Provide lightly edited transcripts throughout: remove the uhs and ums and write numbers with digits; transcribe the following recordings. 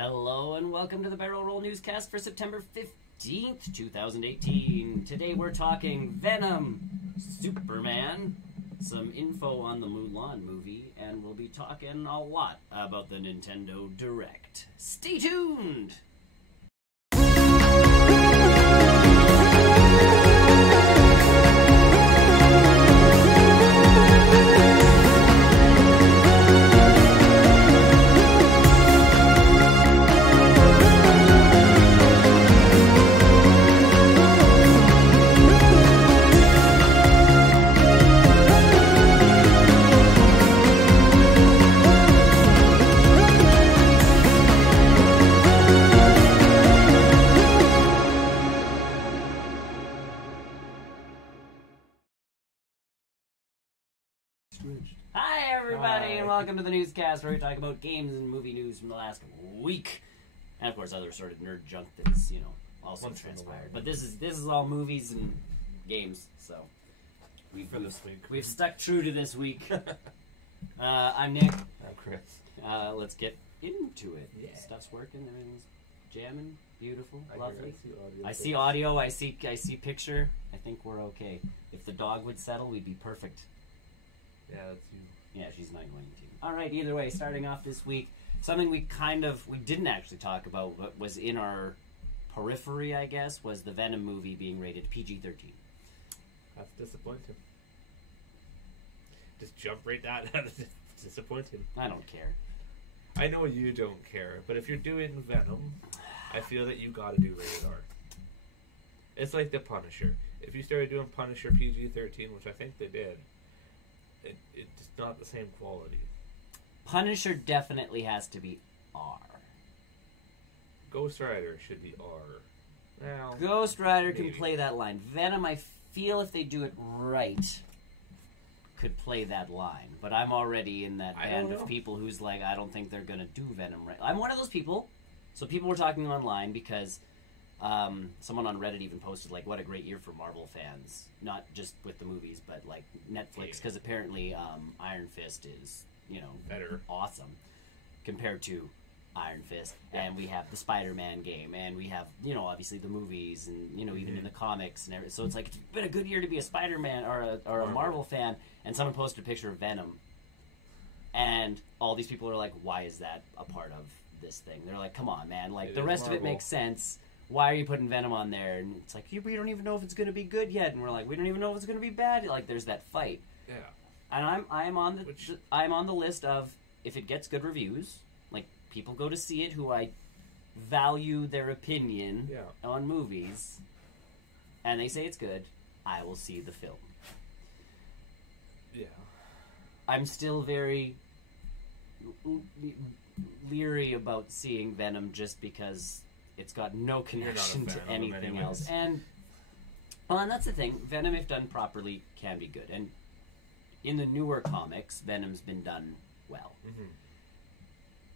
Hello and welcome to the Barrel Roll Newscast for September 15th, 2018. Today we're talking Venom, Superman, some info on the Mulan movie, and we'll be talking a lot about the Nintendo Direct. Stay tuned! Hi everybody, and welcome to the Newscast, where we talk about games and movie news from the last week, and of course other sort of nerd junk that's also transpired. But this is all movies and games, so we've stuck true to this week. I'm Nick. I'm Chris. Let's get into it. Yeah. Stuff's working, everything's jamming, beautiful, lovely. I I see audio. I see picture. I think we're okay. If the dog would settle, we'd be perfect. Yeah, that's you. Yeah, she's not going to. All right, either way, starting off this week, something we didn't actually talk about, but was in our periphery, I guess, was the Venom movie being rated PG-13. That's disappointing. Just jump right out. Disappointing. I don't care. I know you don't care, but if you're doing Venom, I feel that you gotta do rated R. It's like the Punisher. If you started doing Punisher PG-13, which I think they did, it's not the same quality. Punisher definitely has to be R. Ghost Rider should be R. Well, Ghost Rider maybe. can play that line. Venom, I feel if they do it right, could play that line. But I'm already in that band of people who's like, I don't think they're going to do Venom right. I'm one of those people. So people were talking online because someone on Reddit even posted, like, what a great year for Marvel fans. Not just with the movies, but, like, Netflix. Because apparently Iron Fist is, better. Awesome compared to Iron Fist. And we have the Spider-Man game. And we have, obviously the movies and, even in the comics and everything. So it's like, it's been a good year to be a Spider-Man or a Marvel fan. And someone posted a picture of Venom. And all these people are like, why is that a part of this thing? They're like, come on, man. Like, the rest of it makes sense. Why are you putting Venom on there? And it's like, we don't even know if it's going to be good yet. And we're like, we don't even know if it's going to be bad. Like, there's that fight. Yeah. And I'm on the list of, if it gets good reviews, like, people go to see it who I value their opinion on movies, and they say it's good, I will see the film. Yeah. I'm still very leery about seeing Venom just because it's got no connection to anything else. And that's the thing. Venom, if done properly, can be good. And in the newer comics, Venom's been done well. Mm-hmm.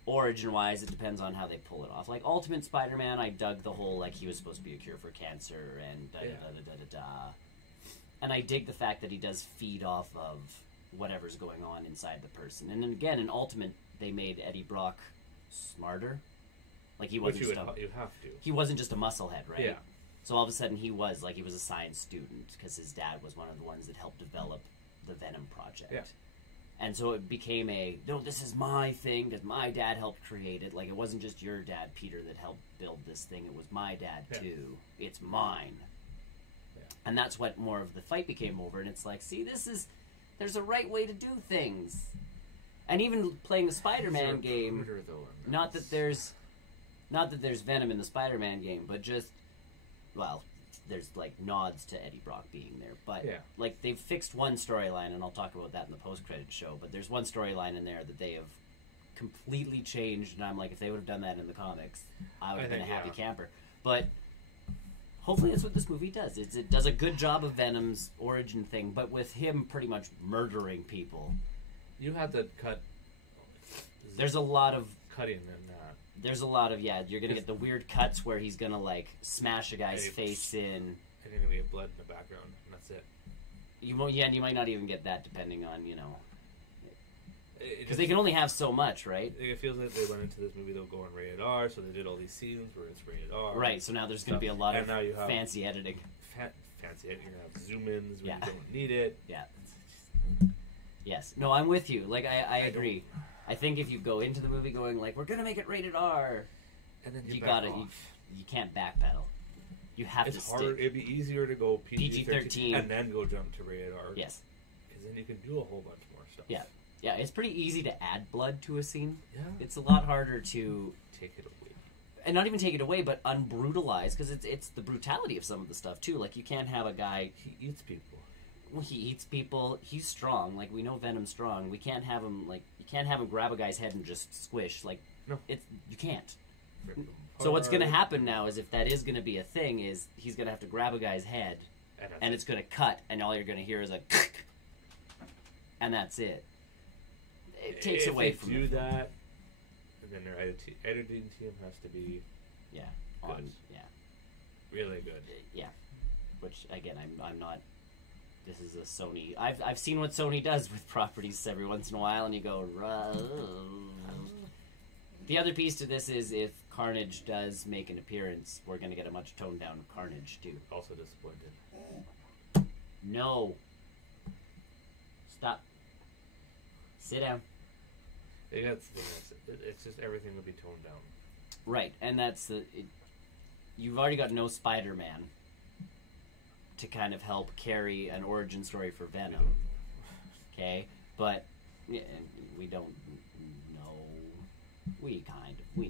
Origin-wise, it depends on how they pull it off. Like, Ultimate Spider-Man, I dug the whole, like, he was supposed to be a cure for cancer and da-da-da-da-da-da. And I dig the fact that he does feed off of whatever's going on inside the person. And then again, in Ultimate, they made Eddie Brock smarter. Like, he wasn't you have to. He wasn't just a musclehead, right? Yeah. So all of a sudden he was a science student because his dad was one of the ones that helped develop the Venom project. Yeah. And so it became this is my thing because my dad helped create it. Like, it wasn't just your dad, Peter, that helped build this thing. It was my dad, too. It's mine. Yeah. And that's what more of the fight became over. And it's like, see, there's a right way to do things. And even playing the Spider-Man game, not that there's Venom in the Spider-Man game, but just, there's, like, nods to Eddie Brock being there. But, like, they've fixed one storyline, and I'll talk about that in the post-credit show, but there's one storyline in there that they have completely changed, and I'm like, if they would have done that in the comics, I would have been a happy camper. But hopefully that's what this movie does. It does a good job of Venom's origin thing, but with him pretty much murdering people. You had to cut... There's a lot of... cutting in that. There's a lot of, you're going to get the weird cuts where he's going to, like, smash a guy's face in. And you're going to get blood in the background, and that's it. You won't, and you might not even get that depending on, Because they can only have so much, right? It feels like they went into this movie, they'll go on rated R, so they did all these scenes where it's rated R. Right, so now there's going to be a lot of fancy editing. Fancy editing. You're going to have zoom-ins when you don't need it. Yeah. Yes. No, I'm with you. Like, I agree. I think if you go into the movie going, like, we're going to make it rated R, and then you can't backpedal. You have to stick. It'd be easier to go PG-13 and then go jump to rated R. Yes. Because then you can do a whole bunch more stuff. Yeah. Yeah, it's pretty easy to add blood to a scene. Yeah. It's a lot harder to take it away. And not even take it away, but unbrutalize, because it's the brutality of some of the stuff, too. Like, you can't have a guy... He eats people. Well, he eats people. He's strong. Like, we know Venom's strong. We can't have him, like... You can't have him grab a guy's head and just squish. Like, no. You can't. So what's going to happen now is, if that is going to be a thing, is he's going to have to grab a guy's head, and it's going to cut, and all you're going to hear is a... and that's it. It takes away from... If they do that, and then their editing team has to be... Yeah. Good. Really good. Yeah. Which, again, I'm not... This is a Sony... I've seen what Sony does with properties every once in a while, and you go... The other piece to this is, if Carnage does make an appearance, we're going to get a much toned down Carnage, too. Also disappointed. No. Stop. Sit down. It's just everything will be toned down. Right, and that's the... You've already got no Spider-Man to kind of help carry an origin story for Venom. Okay? But we don't know. We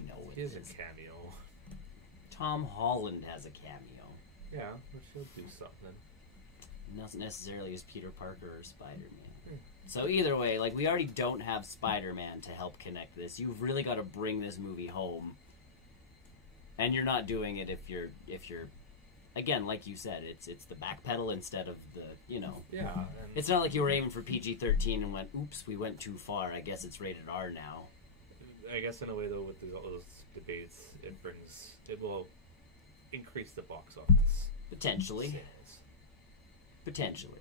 know it is. He has a cameo. Tom Holland has a cameo. Yeah, but he'll do something. Not necessarily as Peter Parker or Spider-Man. So either way, like, we already don't have Spider-Man to help connect this. You've really got to bring this movie home. And you're not doing it if you're again, like you said, it's the backpedal instead of the, Yeah. It's not like you were aiming for PG-13 and went, oops, we went too far. I guess it's rated R now. I guess in a way, though, with all those debates, it will increase the box office. Potentially. Sales. Potentially.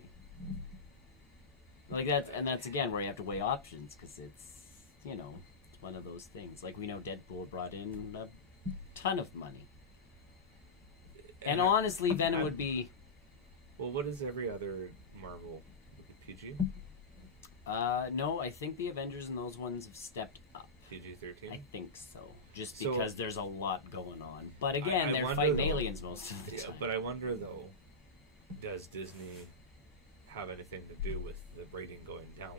Like that's again where you have to weigh options, because it's one of those things. Like, we know Deadpool brought in a ton of money, and honestly, Venom would be. Well, what is every other Marvel? PG? No, I think the Avengers and those ones have stepped up. PG-13? I think so, just because there's a lot going on. But again, they're fighting aliens most of the time. But I wonder, though, does Disney have anything to do with the rating going down?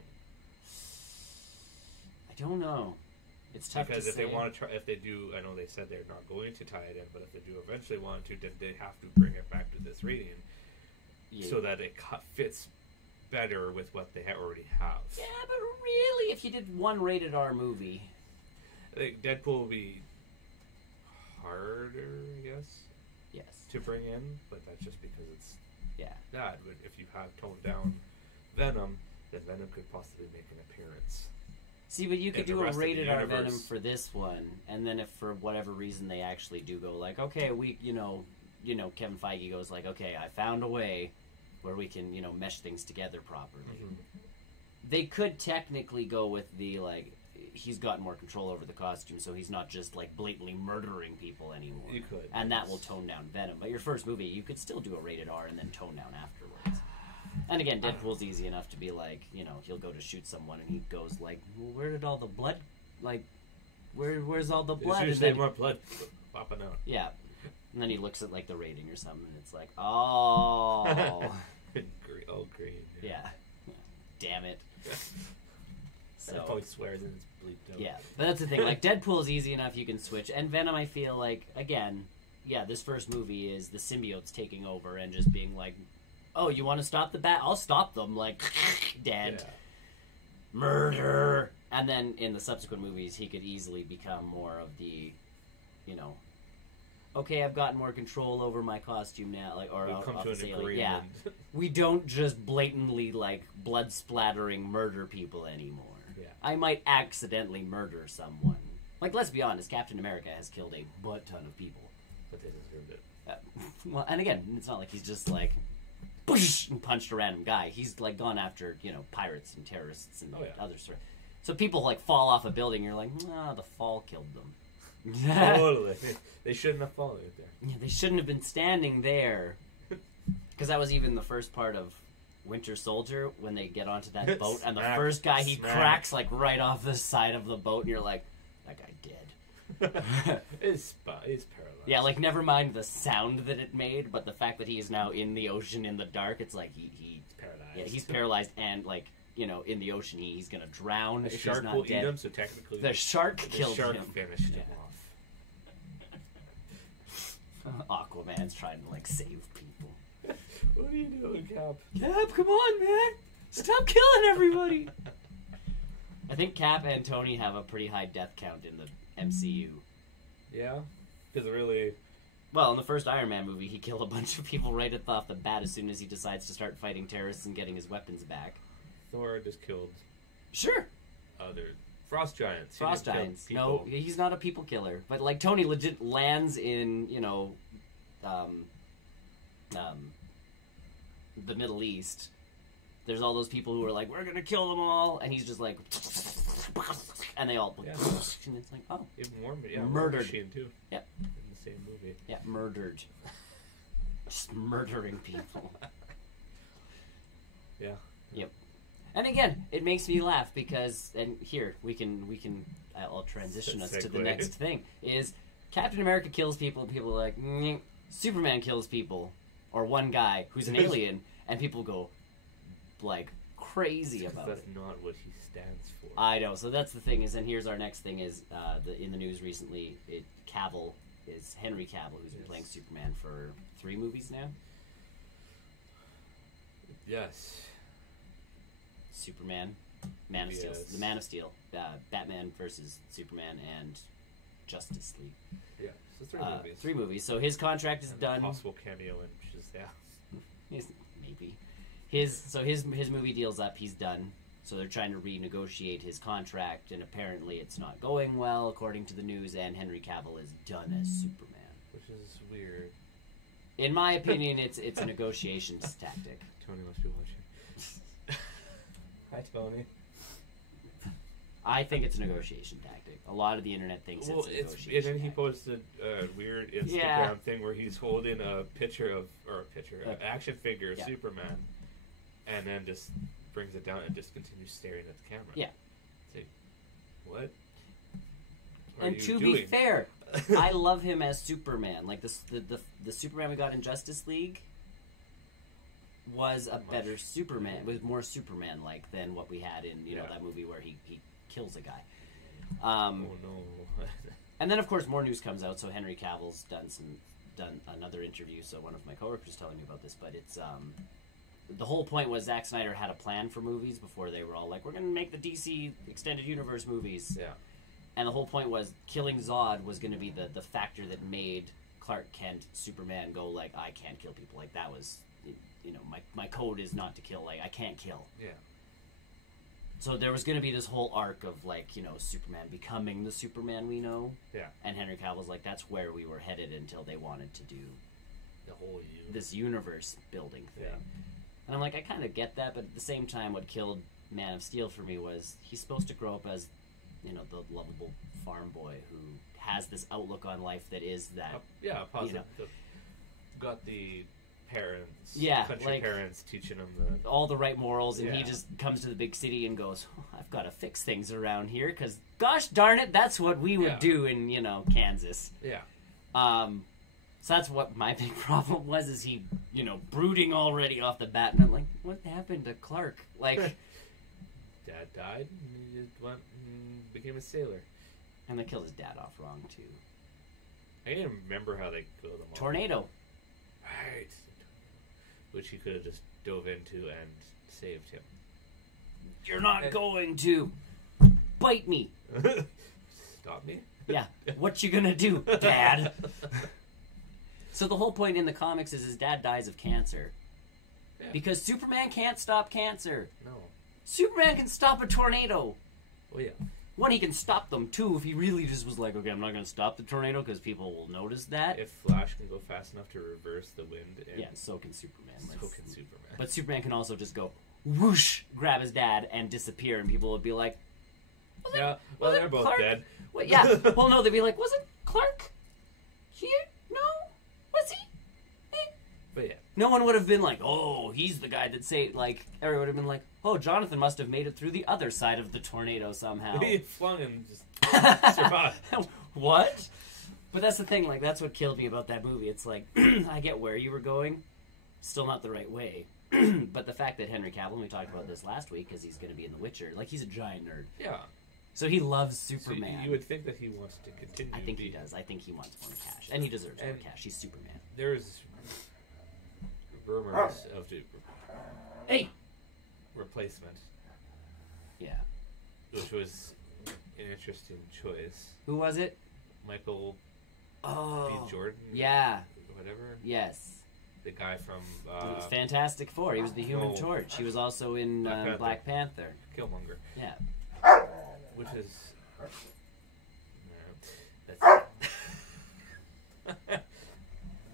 I don't know. It's tough because to say. If they do, I know they said they're not going to tie it in, but if they do eventually want to, then they have to bring it back to this rating, so that it fits better with what they already have. Yeah, but really, if you did one rated R movie, I think Deadpool will be harder, I guess. Yes. To bring in, but that's just because it's that. But if you have toned down Venom, then Venom could possibly make an appearance. See, but you could do a rated R Venom for this one, and then if for whatever reason they actually do go like, okay, we, Kevin Feige goes like, okay, I found a way where we can, mesh things together properly. Mm-hmm. They could technically go with the, like, he's got more control over the costume, so he's not just, like, blatantly murdering people anymore. You could. And that will tone down Venom. But your first movie, you could still do a rated R and then tone down afterwards. And again, Deadpool's easy enough to be like, he'll go to shoot someone and he goes like, well, where did all the blood, like, where's all the blood? There's usually more blood popping out. Yeah. And then he looks at, like, the rating or something, and it's like, oh. All green. Yeah. Damn it. So probably swears and it's bleeped out. Yeah, but that's the thing. Like, Deadpool's easy enough, you can switch. And Venom, I feel like, again, this first movie is the symbiotes taking over and just being like, oh, you want to stop the bat? I'll stop them. Like, dead. Yeah. Murder. And then in the subsequent movies, he could easily become more of the, okay, I've gotten more control over my costume now. Like, or we'll come to an agreement. Yeah, we don't just blatantly, like, blood splattering murder people anymore. Yeah. I might accidentally murder someone. Like, let's be honest, Captain America has killed a butt ton of people. But they deserved it. Well, and again, it's not like he's just like, boosh, and punched a random guy. He's, like, gone after, pirates and terrorists and other sort. So people like fall off a building. You're like, nah, the fall killed them. Totally. They shouldn't have fallen there. Yeah, they shouldn't have been standing there. Because that was even the first part of Winter Soldier when they get onto that boat, and the first guy he cracks like right off the side of the boat, and you're like, that guy dead. He's paralyzed. Yeah, like never mind the sound that it made, but the fact that he is now in the ocean in the dark, it's like he's paralyzed. Yeah, he's paralyzed, and like, you know, in the ocean he's gonna drown. The if shark he's not will dead. eat him, so technically the shark killed him. The shark finished him off. Aquaman's trying to like save people. What are you doing, Cap? Cap, come on, man! Stop killing everybody! I think Cap and Tony have a pretty high death count in the MCU. Yeah? Because really... Well, in the first Iron Man movie, he killed a bunch of people right off the bat as soon as he decides to start fighting terrorists and getting his weapons back. Thor just killed... Sure! Other... Frost Giants. Frost Giants. No, he's not a people killer. But, like, Tony legit lands in, you know... the Middle East. There's all those people who are like, we're gonna kill them all, and he's just like, and they all, yeah. And it's like, oh, even more, yeah, murdered. Machine too. Yep. In the same movie. Yeah, murdered. Just murdering people. Yeah. Yep. And again, it makes me laugh because, and here I'll transition us to the next thing. Is Captain America kills people, and people are like, Superman kills people, or one guy who's an alien, and people go like crazy about it. That's not what he stands for. I know. So that's the thing is, and here's our next thing is in the news recently. Cavill is Henry Cavill, who's been playing Superman for 3 movies now. Yes. Superman, Man of Steel, the Man of Steel, Batman versus Superman, and Justice League. Yeah, so 3 movies. 3 movies. So his contract is done. Possible cameo in Shazam. Maybe. His movie deal's up. He's done. So they're trying to renegotiate his contract, and apparently it's not going well, according to the news. And Henry Cavill is done as Superman, which is weird. In my opinion, it's a negotiations tactic. Tony must be watching. Hi, Tony. I think it's a negotiation tactic. A lot of the internet thinks it's a negotiation and then he tactic. posted a weird Instagram thing where he's holding an action figure of Superman, and then just brings it down and just continues staring at the camera. Yeah. It's like, what? And to be fair, I love him as Superman. Like the Superman we got in Justice League was a better Superman. It was more Superman-like than what we had in that movie where he kills a guy. Oh no! And then of course more news comes out. So Henry Cavill's done another interview. So one of my coworkers was telling me about this, but it's the whole point was Zack Snyder had a plan for movies before they were all like, we're going to make the DC Extended Universe movies. Yeah. And the whole point was killing Zod was going to be the factor that made Clark Kent, Superman, go like, I can't kill people. Like that was, my code is not to kill. Like I can't kill. Yeah. So there was going to be this whole arc of like, Superman becoming the Superman we know. Yeah. And Henry Cavill's like, that's where we were headed until they wanted to do the whole this universe building thing. Yeah. And I'm like, I kind of get that, but at the same time, what killed Man of Steel for me was he's supposed to grow up as, the lovable farm boy who has this outlook on life that is that. Positive. Got the parents, country parents teaching him all the right morals, and he just comes to the big city and goes, I've got to fix things around here, because gosh darn it, that's what we would do in, Kansas. Yeah. So that's what my big problem was, is he, brooding already off the bat, and I'm like, what happened to Clark? Like, Dad died, and he just went and became a sailor. And they killed his dad off wrong, too. I didn't even remember how they killed him off. Tornado. Right. Which he could have just dove into and saved him. You're not going to bite me. Stop me? Yeah. What you gonna do, Dad? So the whole point in the comics is his dad dies of cancer. Yeah. Because Superman can't stop cancer. No. Superman can stop a tornado. Oh, yeah. One, he can stop them. Two, if he really just was like, okay, I'm not going to stop the tornado because people will notice that. If Flash can go fast enough to reverse the wind. Yeah, so can Superman. So can Superman. But Superman can also just go, whoosh, grab his dad and disappear, and people would be like, Yeah, well, they're both Clark dead. Well, yeah. Well, no, they'd be like, wasn't Clark here? No? Was he? But yeah. No one would have been like, oh, he's the guy that saved, like, everyone would have been like, oh, Jonathan must have made it through the other side of the tornado somehow. He flung and just survived. What? But that's the thing, like, that's what killed me about that movie. It's like, I get where you were going, still not the right way. But the fact that Henry Cavill, and we talked about this last week, because he's going to be in The Witcher, like, he's a giant nerd. Yeah. So he loves Superman. So you would think that he wants to continue. I think he does. I think he wants more cash. And he deserves more cash. He's Superman. There's rumors of the replacement. Yeah. Which was an interesting choice. Who was it? Michael B. Jordan? Yeah. Whatever? Yes. The guy from... Fantastic Four. He was the Human Torch. He was also in Black Panther. Killmonger. Yeah. Which is...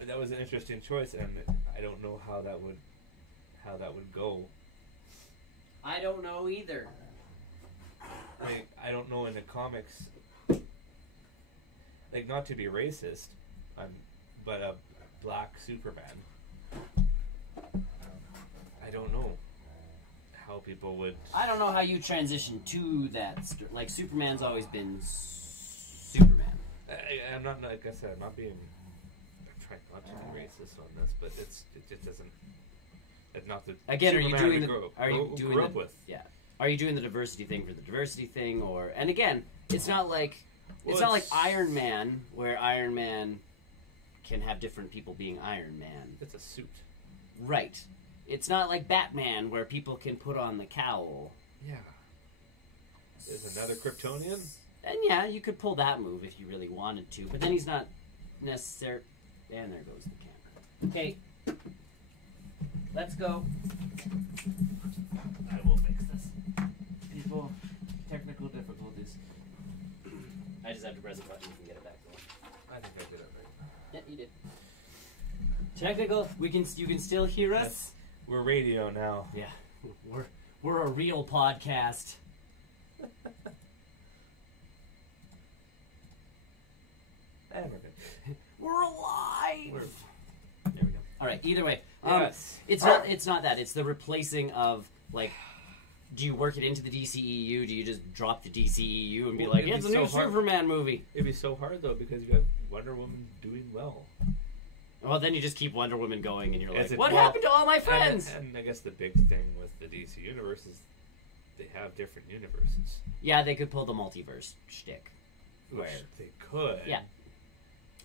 that was an interesting choice, and I don't know how that would go. I don't know either. I don't know in the comics, like, not to be racist, but a black Superman. I don't know how people would. I don't know how you transition to that. Like, Superman's always been Superman. I'm not, like I said, I'm not being. I'm trying not to be racist on this, but it just doesn't. It's not the. Again, Superman are you grew up with? Yeah. Are you doing the diversity thing for the diversity thing, or? And again, it's not like not like Iron Man, where Iron Man can have different people being Iron Man. It's a suit. Right. It's not like Batman, where people can put on the cowl. Yeah. There's another Kryptonian? And yeah, you could pull that move if you really wanted to, but then he's not necessary. And there goes the camera. Okay. Let's go. I will fix this. People, technical difficulties. I just have to press a button and get it back going. I think I did it right. Yeah, you did. Technical. You can still hear us. Yes. We're radio now. Yeah, we're a real podcast. We're alive. There we go. All right. Either way, yes. It's not that. It's the replacing of, like. Do you work it into the DCEU? Do you just drop the DCEU and be like, it's a new Superman movie? It'd be so hard, though, because you have Wonder Woman doing well. Well, then you just keep Wonder Woman going, and you're like, what happened to all my friends? And I guess the big thing with the DC universe is they have different universes. Yeah, they could pull the multiverse shtick. Which they could. Yeah.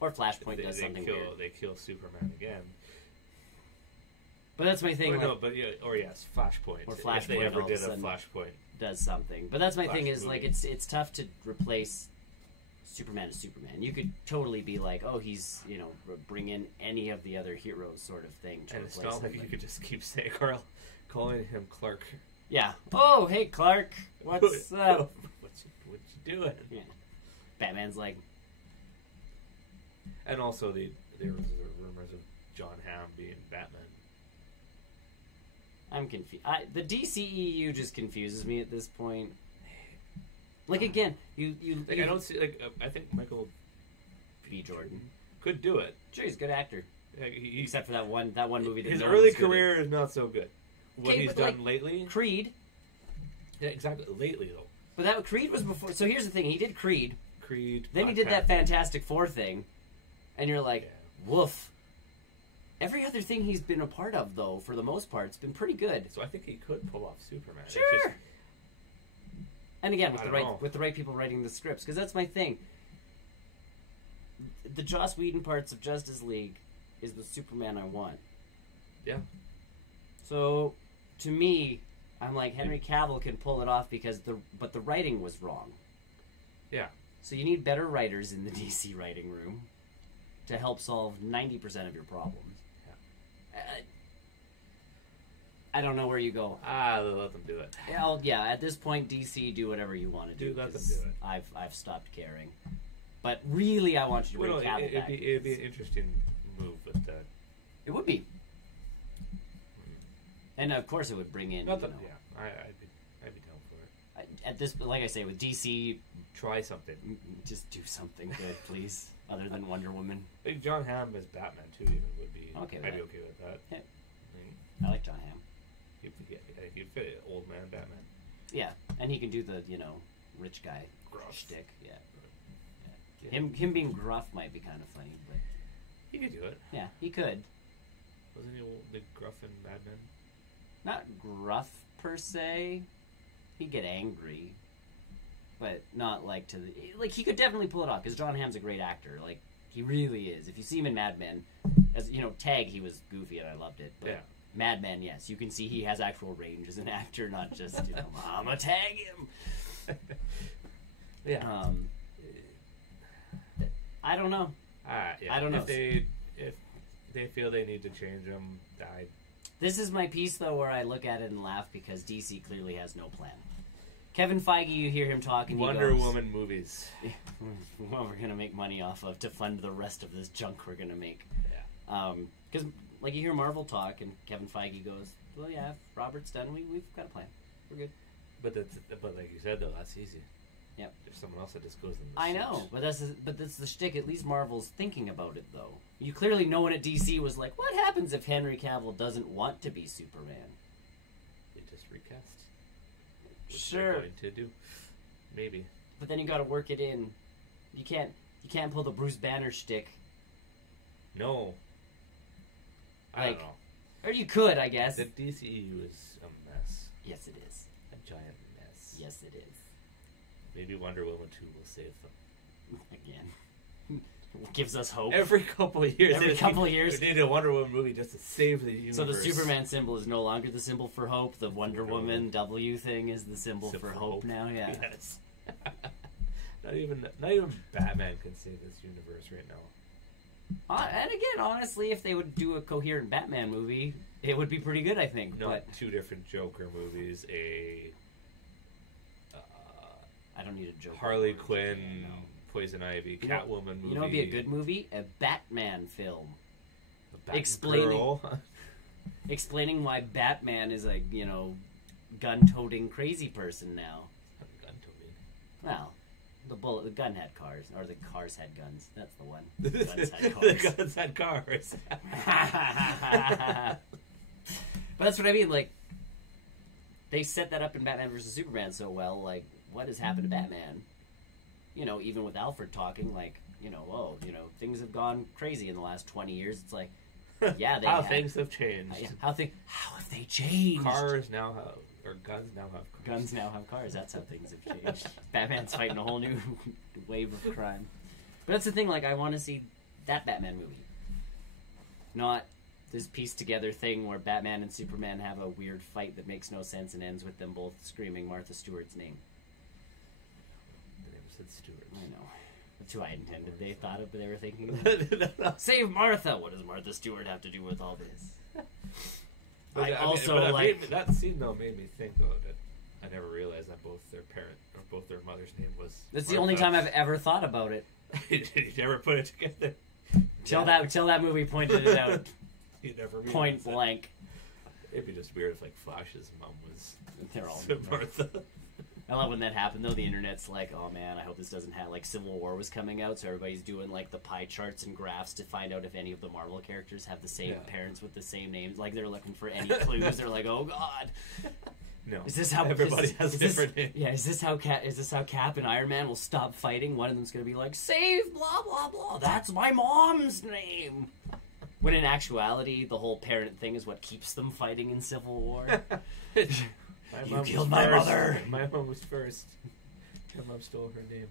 Or Flashpoint does something weird. They kill Superman again. But that's my thing. Yes, Flashpoint. Or Flashpoint. If they ever did a Flashpoint. Does something. But that's my thing is, like, it's tough to replace Superman as Superman. You could totally be like, oh, he's, bring in any of the other heroes sort of thing to and replace it's not like you could just keep saying, calling him Clark. Yeah. Oh, hey, Clark. What's up? What you doing? Yeah. Batman's like... And also, there was rumors of John Hamm being Batman. I'm confused. The DCEU just confuses me at this point. Like, again, I don't see, I think Michael B. Jordan could do it. Sure, he's a good actor. Except for that one movie. That his early career is not so good. What he's done lately? Creed. Yeah, exactly. Lately, though. But Creed was before. So here's the thing. He did Creed. Then he did that Fantastic Four thing. And you're like, woof. Every other thing he's been a part of, though, for the most part, it's been pretty good. So I think he could pull off Superman. Sure. And again, with the right people writing the scripts, because that's my thing. The Joss Whedon parts of Justice League is the Superman I want. Yeah. So, to me, I'm like, Henry Cavill can pull it off but the writing was wrong. Yeah. So you need better writers in the DC writing room to help solve 90% of your problems. I don't know where you go. Let them do it. Yeah, at this point, DC, do whatever you want to do. Let them do it. I've stopped caring. But really, I want you to bring Cavill back. It'd be an interesting move with that. It would be. And of course, it would bring in. I'd be down for it. At this, like I say, with DC, Try something. just do something good, please, other than Wonder Woman. I think John Hamm as Batman too even would be. Okay with I'd be that. okay with that. Yeah. I like John Hamm. He'd fit old man Batman. Yeah, and he can do the rich guy Gruff. shtick. Yeah. Yeah. Him being gruff might be kind of funny, but He could do it. yeah, he could. Wasn't he the gruff in Mad Men? Not gruff per se. He'd get angry, but not like to the like. He could definitely pull it off because John Hamm's a great actor. Like he really is. If you see him in Mad Men, as Tag, he was goofy and I loved it. But Yeah. Mad Men, yes, you can see he has actual range as an actor, not just I'ma tag him. Yeah. I don't know. Yeah. I don't know. If they feel they need to change him, This is my piece, though, where I look at it and laugh because DC clearly has no plan. Kevin Feige, you hear him talking. Wonder Woman movies. Well, we're gonna make money off of to fund the rest of this junk we're gonna make. Yeah. Because like you hear Marvel talk, and Kevin Feige goes, "Well, yeah, if Robert's done, we've got a plan. We're good." But like you said though, that's easy. Yep. There's someone else that just goes in the I know, but that's the shtick. At least Marvel's thinking about it, though. You clearly, no one at DC was like, "What happens if Henry Cavill doesn't want to be Superman?" They just recast. Which Sure. they're going to do. Maybe. But then you got to work it in. You can't pull the Bruce Banner shtick. No. I Like- don't know. Or you could, I guess. The DCEU is a mess. Yes, it is. A giant mess. Yes, it is. Maybe Wonder Woman 2 will save them. Again. Gives us hope. Every couple of years. Every couple of years. We need a Wonder Woman movie just to save the universe. So the Superman symbol is no longer the symbol for hope. The Wonder Woman W thing is the symbol for hope now. Yeah. Yes. Not even Batman can save this universe right now. And again, honestly, if they would do a coherent Batman movie, it would be pretty good, I think. Not But two different Joker movies. I don't need a Joker. Harley movie. Quinn, Yeah, no. Poison Ivy, You know- Catwoman movie. You know, it'd be a good movie, a Batman film, Batgirl. explaining- explaining why Batman is a gun-toting crazy person now. Gun-toting. Well, the gun had cars, or the cars had guns. That's the one. The guns had The cars. guns had cars. But that's what I mean. Like, they set that up in Batman vs Superman so well. Like, what has happened to Batman? Even with Alfred talking, like, things have gone crazy in the last 20 years. It's like, yeah, they Things have changed. How have they changed? Cars now have, or guns now have cars. Guns now have cars. That's how things have changed. Batman's fighting a whole new wave of crime. But that's the thing. Like, I want to see that Batman movie, not this pieced together thing where Batman and Superman have a weird fight that makes no sense and ends with them both screaming Martha Stewart's name. They never said Stewart. I know. That's who I intended. They thought of, but they were thinking, save Martha! What does Martha Stewart have to do with all this? But that scene though made me think though that I never realized that both their mother's name was. That's the Martha. only time I've ever thought about it. You never put it together. Till that movie pointed it out. You never realized Point that. blank. It'd be just weird if like Flash's mom was They're all Martha. I love when that happened, though. The internet's like, oh man, I hope this doesn't have, like, Civil War was coming out, so everybody's doing, like, the pie charts and graphs to find out if any of the Marvel characters have the same parents with the same names. Like, they're looking for any clues. They're like, oh god. No. Is this how everybody has different names? Yeah, is this how Cap and Iron Man will stop fighting? One of them's gonna be like, save blah blah blah. That's my mom's name. When in actuality, the whole parent thing is what keeps them fighting in Civil War. You killed my mother. My mom was first. My mom stole her name.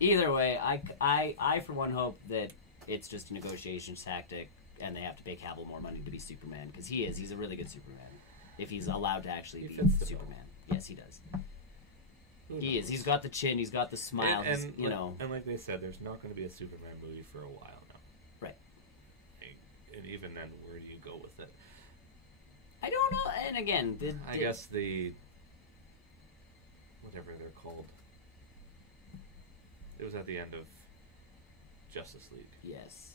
Either way, I for one hope that it's just a negotiations tactic, and they have to pay Cavill more money to be Superman because he's a really good Superman. If he's allowed to actually be Superman, yes, he does. He is. He's got the chin. He's got the smile. And And like they said, there's not going to be a Superman movie for a while now. Right. And even then, where do you go with it? I don't know. And again, I guess the whatever they're called. It was at the end of Justice League. Yes.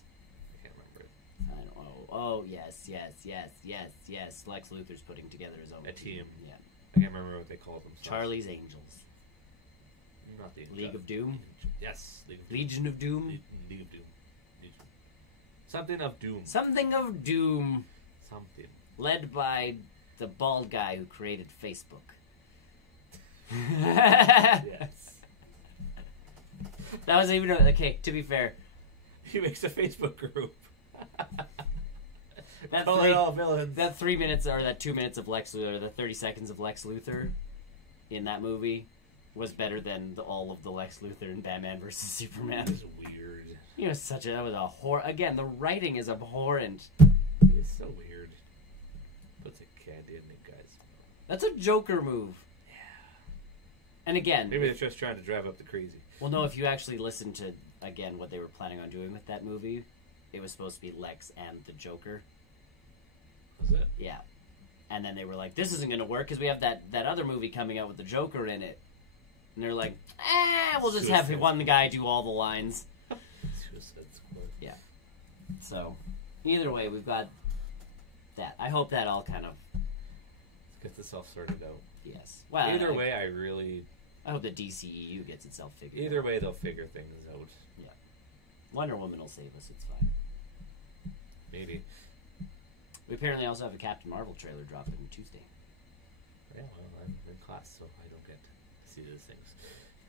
I can't remember it. I don't know. Oh, yes. Lex Luthor's putting together his own A team. Yeah. I can't remember what they called themselves. Charlie's Angels. Not the League of Doom? Yes. Legion of Doom? League of Doom. Something of Doom. Something of Doom. Something. Led by the bald guy who created Facebook. Yes. That was even... Okay, to be fair. He makes a Facebook group. That all villains. That 3 minutes, or that 2 minutes of Lex Luthor, the 30 seconds of Lex Luthor in that movie was better than all of the Lex Luthor in Batman vs. Superman. That was weird. He was that was a again, the writing is abhorrent. It's so weird. Puts a candy in it, guys. That's a Joker move. Yeah. And again... Maybe they're just trying to drive up the crazy. Well, no, if you actually listen to, again, what they were planning on doing with that movie, it was supposed to be Lex and the Joker. Was it? Yeah. And then they were like, this isn't going to work because we have that other movie coming out with the Joker in it. And they're like, we'll just have one guy do all the lines. Suicide Squad. Yeah. So, either way, we've got that. I hope that all kind of... Get this all sorted out. Yes. Well, either way, I hope the DCEU gets itself figured out. Either way, they'll figure things out. Yeah. Wonder Woman will save us. It's fine. Maybe. We apparently also have a Captain Marvel trailer dropping Tuesday. Yeah, well, I'm in class, so I don't get to see those things.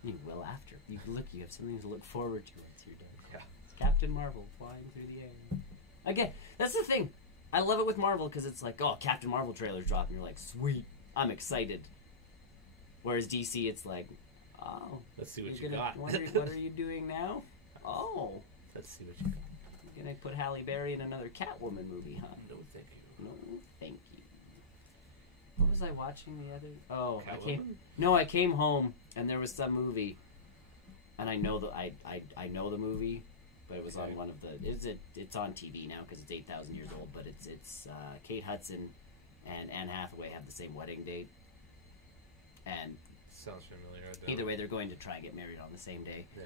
You will after. You have something to look forward to once you're done. Yeah. It's Captain Marvel flying through the air. Again, that's the thing. I love it with Marvel because it's like, oh, Captain Marvel trailer's dropping. You're like, sweet. I'm excited. Whereas DC, it's like, oh. Let's see what you got. What are you doing now? Oh. Let's see what you got. You're going to put Halle Berry in another Catwoman movie, huh? No, thank you. No, thank you. What was I watching the other? Oh, Catwoman? I came home and there was some movie, and I know I know the movie, but it was on one of the. It's on TV now because it's 8,000 years old. But it's Kate Hudson and Anne Hathaway have the same wedding date, and sounds familiar. Either way, they're going to try and get married on the same day. Yeah.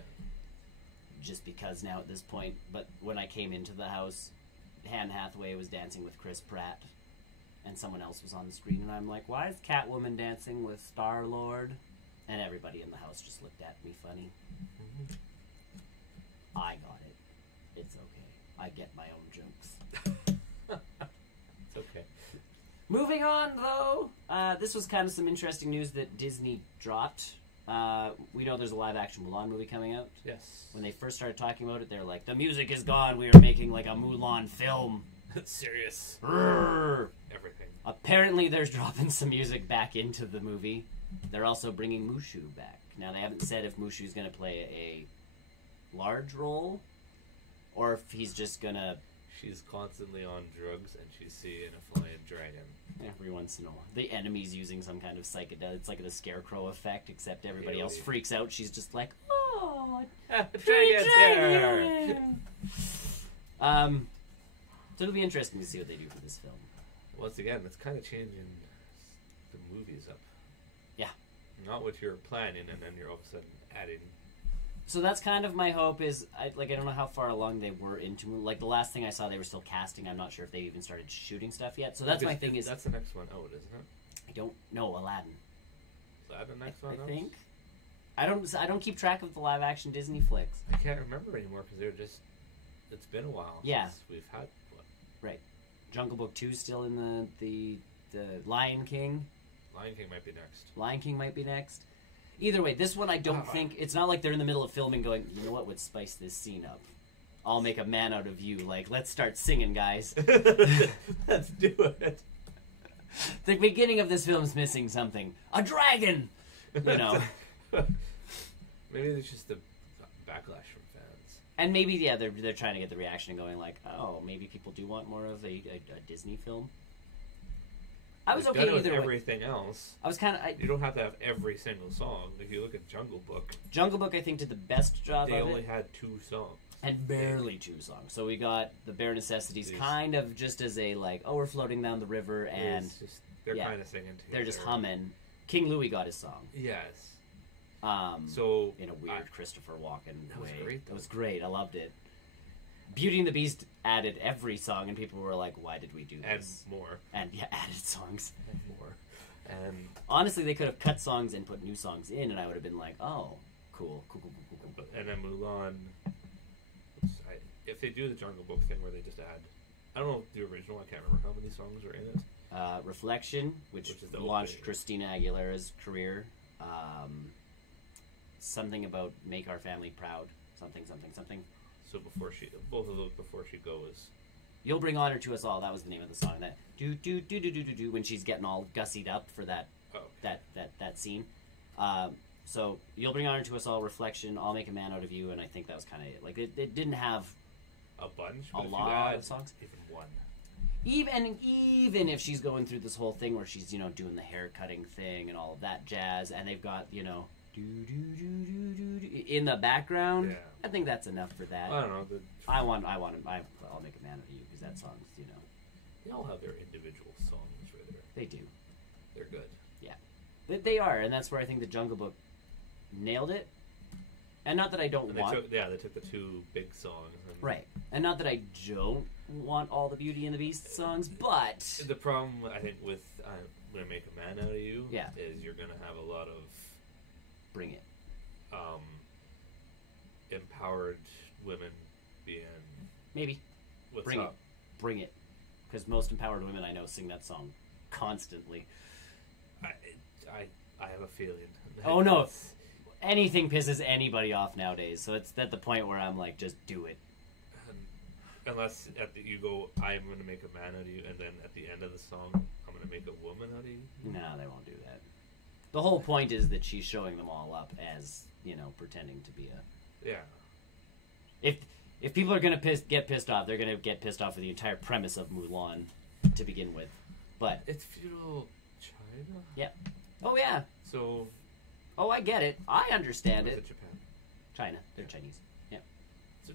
Just because now at this point, but when I came into the house, Anne Hathaway was dancing with Chris Pratt, and someone else was on the screen, and I'm like, why is Catwoman dancing with Star-Lord? And everybody in the house just looked at me funny. Mm-hmm. I got it. It's okay. I get my own jokes. It's okay. Moving on, though, this was kind of some interesting news that Disney dropped. We know there's a live-action Mulan movie coming out. Yes. When they first started talking about it, they're like, the music is gone. We are making, like, a Mulan film. Serious. Everything. Apparently, they're dropping some music back into the movie. They're also bringing Mushu back. Now, they haven't said if Mushu's going to play a large role, or if he's just going to... She's constantly on drugs, and she's seeing a flying dragon. Every once in a while. The enemy's using some kind of psychedelic. It's like the Scarecrow effect, except everybody else freaks out. She's just like, oh, dragon! So it'll be interesting to see what they do for this film. Once again, it's kind of changing the movies up. Yeah. Not what you're planning, and then you're all of a sudden adding... So that's kind of my hope is, I don't know how far along they were into, like, the last thing I saw, they were still casting. I'm not sure if they even started shooting stuff yet. So that's my thing is... That's the next one out, isn't it? I don't know, Aladdin. Is that the next one out? I think. I don't keep track of the live-action Disney flicks. I can't remember anymore because they're just... It's been a while since we've had one. Right. Jungle Book 2 still in the Lion King. Lion King might be next. Lion King might be next. Either way, this one I don't think... It's not like they're in the middle of filming going, you know what would spice this scene up? I'll make a man out of you. Like, let's start singing, guys. Let's do it. The beginning of this film's missing something. A dragon! You know. Maybe it's just the backlash from fans. And maybe, yeah, they're trying to get the reaction going like, oh, maybe people do want more of a Disney film. I was okay either way. Everything else. I was kind of... You don't have to have every single song. If you look at Jungle Book... Jungle Book, I think, did the best job of it. They only had 2 songs. And barely 2 songs. So we got The Bare Necessities kind of just as a, like, oh, we're floating down the river, and... They're kind of singing together. They're just humming. King Louis got his song. Yes. So in a weird Christopher Walken way. Great, it was great. I loved it. Beauty and the Beast added every song, and people were like, why did we do this? And more. And, yeah, added songs. And more. And honestly, they could have cut songs and put new songs in, and I would have been like, oh, cool. And then Mulan, if they do the Jungle Book thing where they just add, I don't know the original, I can't remember how many songs are in it. Reflection, which is the launched opening. Christina Aguilera's career. Something about make our family proud. Something. So both of those before she goes. You'll bring honor to us all. That was the name of the song. That do when she's getting all gussied up for that that scene. So you'll bring honor to us all. Reflection. I'll make a man out of you. And I think that was kind of it. Like it didn't have A bunch, a but if you lot add of songs. even one. Even if she's going through this whole thing where she's doing the hair cutting thing and all of that jazz, and they've got do in the background, Yeah. I think that's enough for that. I don't know. I'll make a man of you because that song's They all have their individual songs, right there. they do. They're good. They are, and that's where I think the Jungle Book nailed it. And not that I don't And want they took the two big songs. And right, and not that I don't want all the Beauty and the Beast songs, but The problem I think with I'm gonna make a man out of you Yeah. is you're gonna have a lot of bring it. Empowered women being Maybe what's bring up. bring it, because most empowered women I know sing that song constantly. I have a feeling. Oh, no. Anything pisses anybody off nowadays, so it's at the point where I'm like, just do it. Unless you go, I'm going to make a man out of you, and then at the end of the song, I'm going to make a woman out of you. No, they won't do that. The whole point is that she's showing them all up as, pretending to be a... Yeah. If people are going to get pissed off, they're going to get pissed off for the entire premise of Mulan to begin with. But... It's feudal China? Yeah. Oh, yeah. So... Oh, I get it. I understand Was it. it Japan? China. They're Chinese. Yeah. So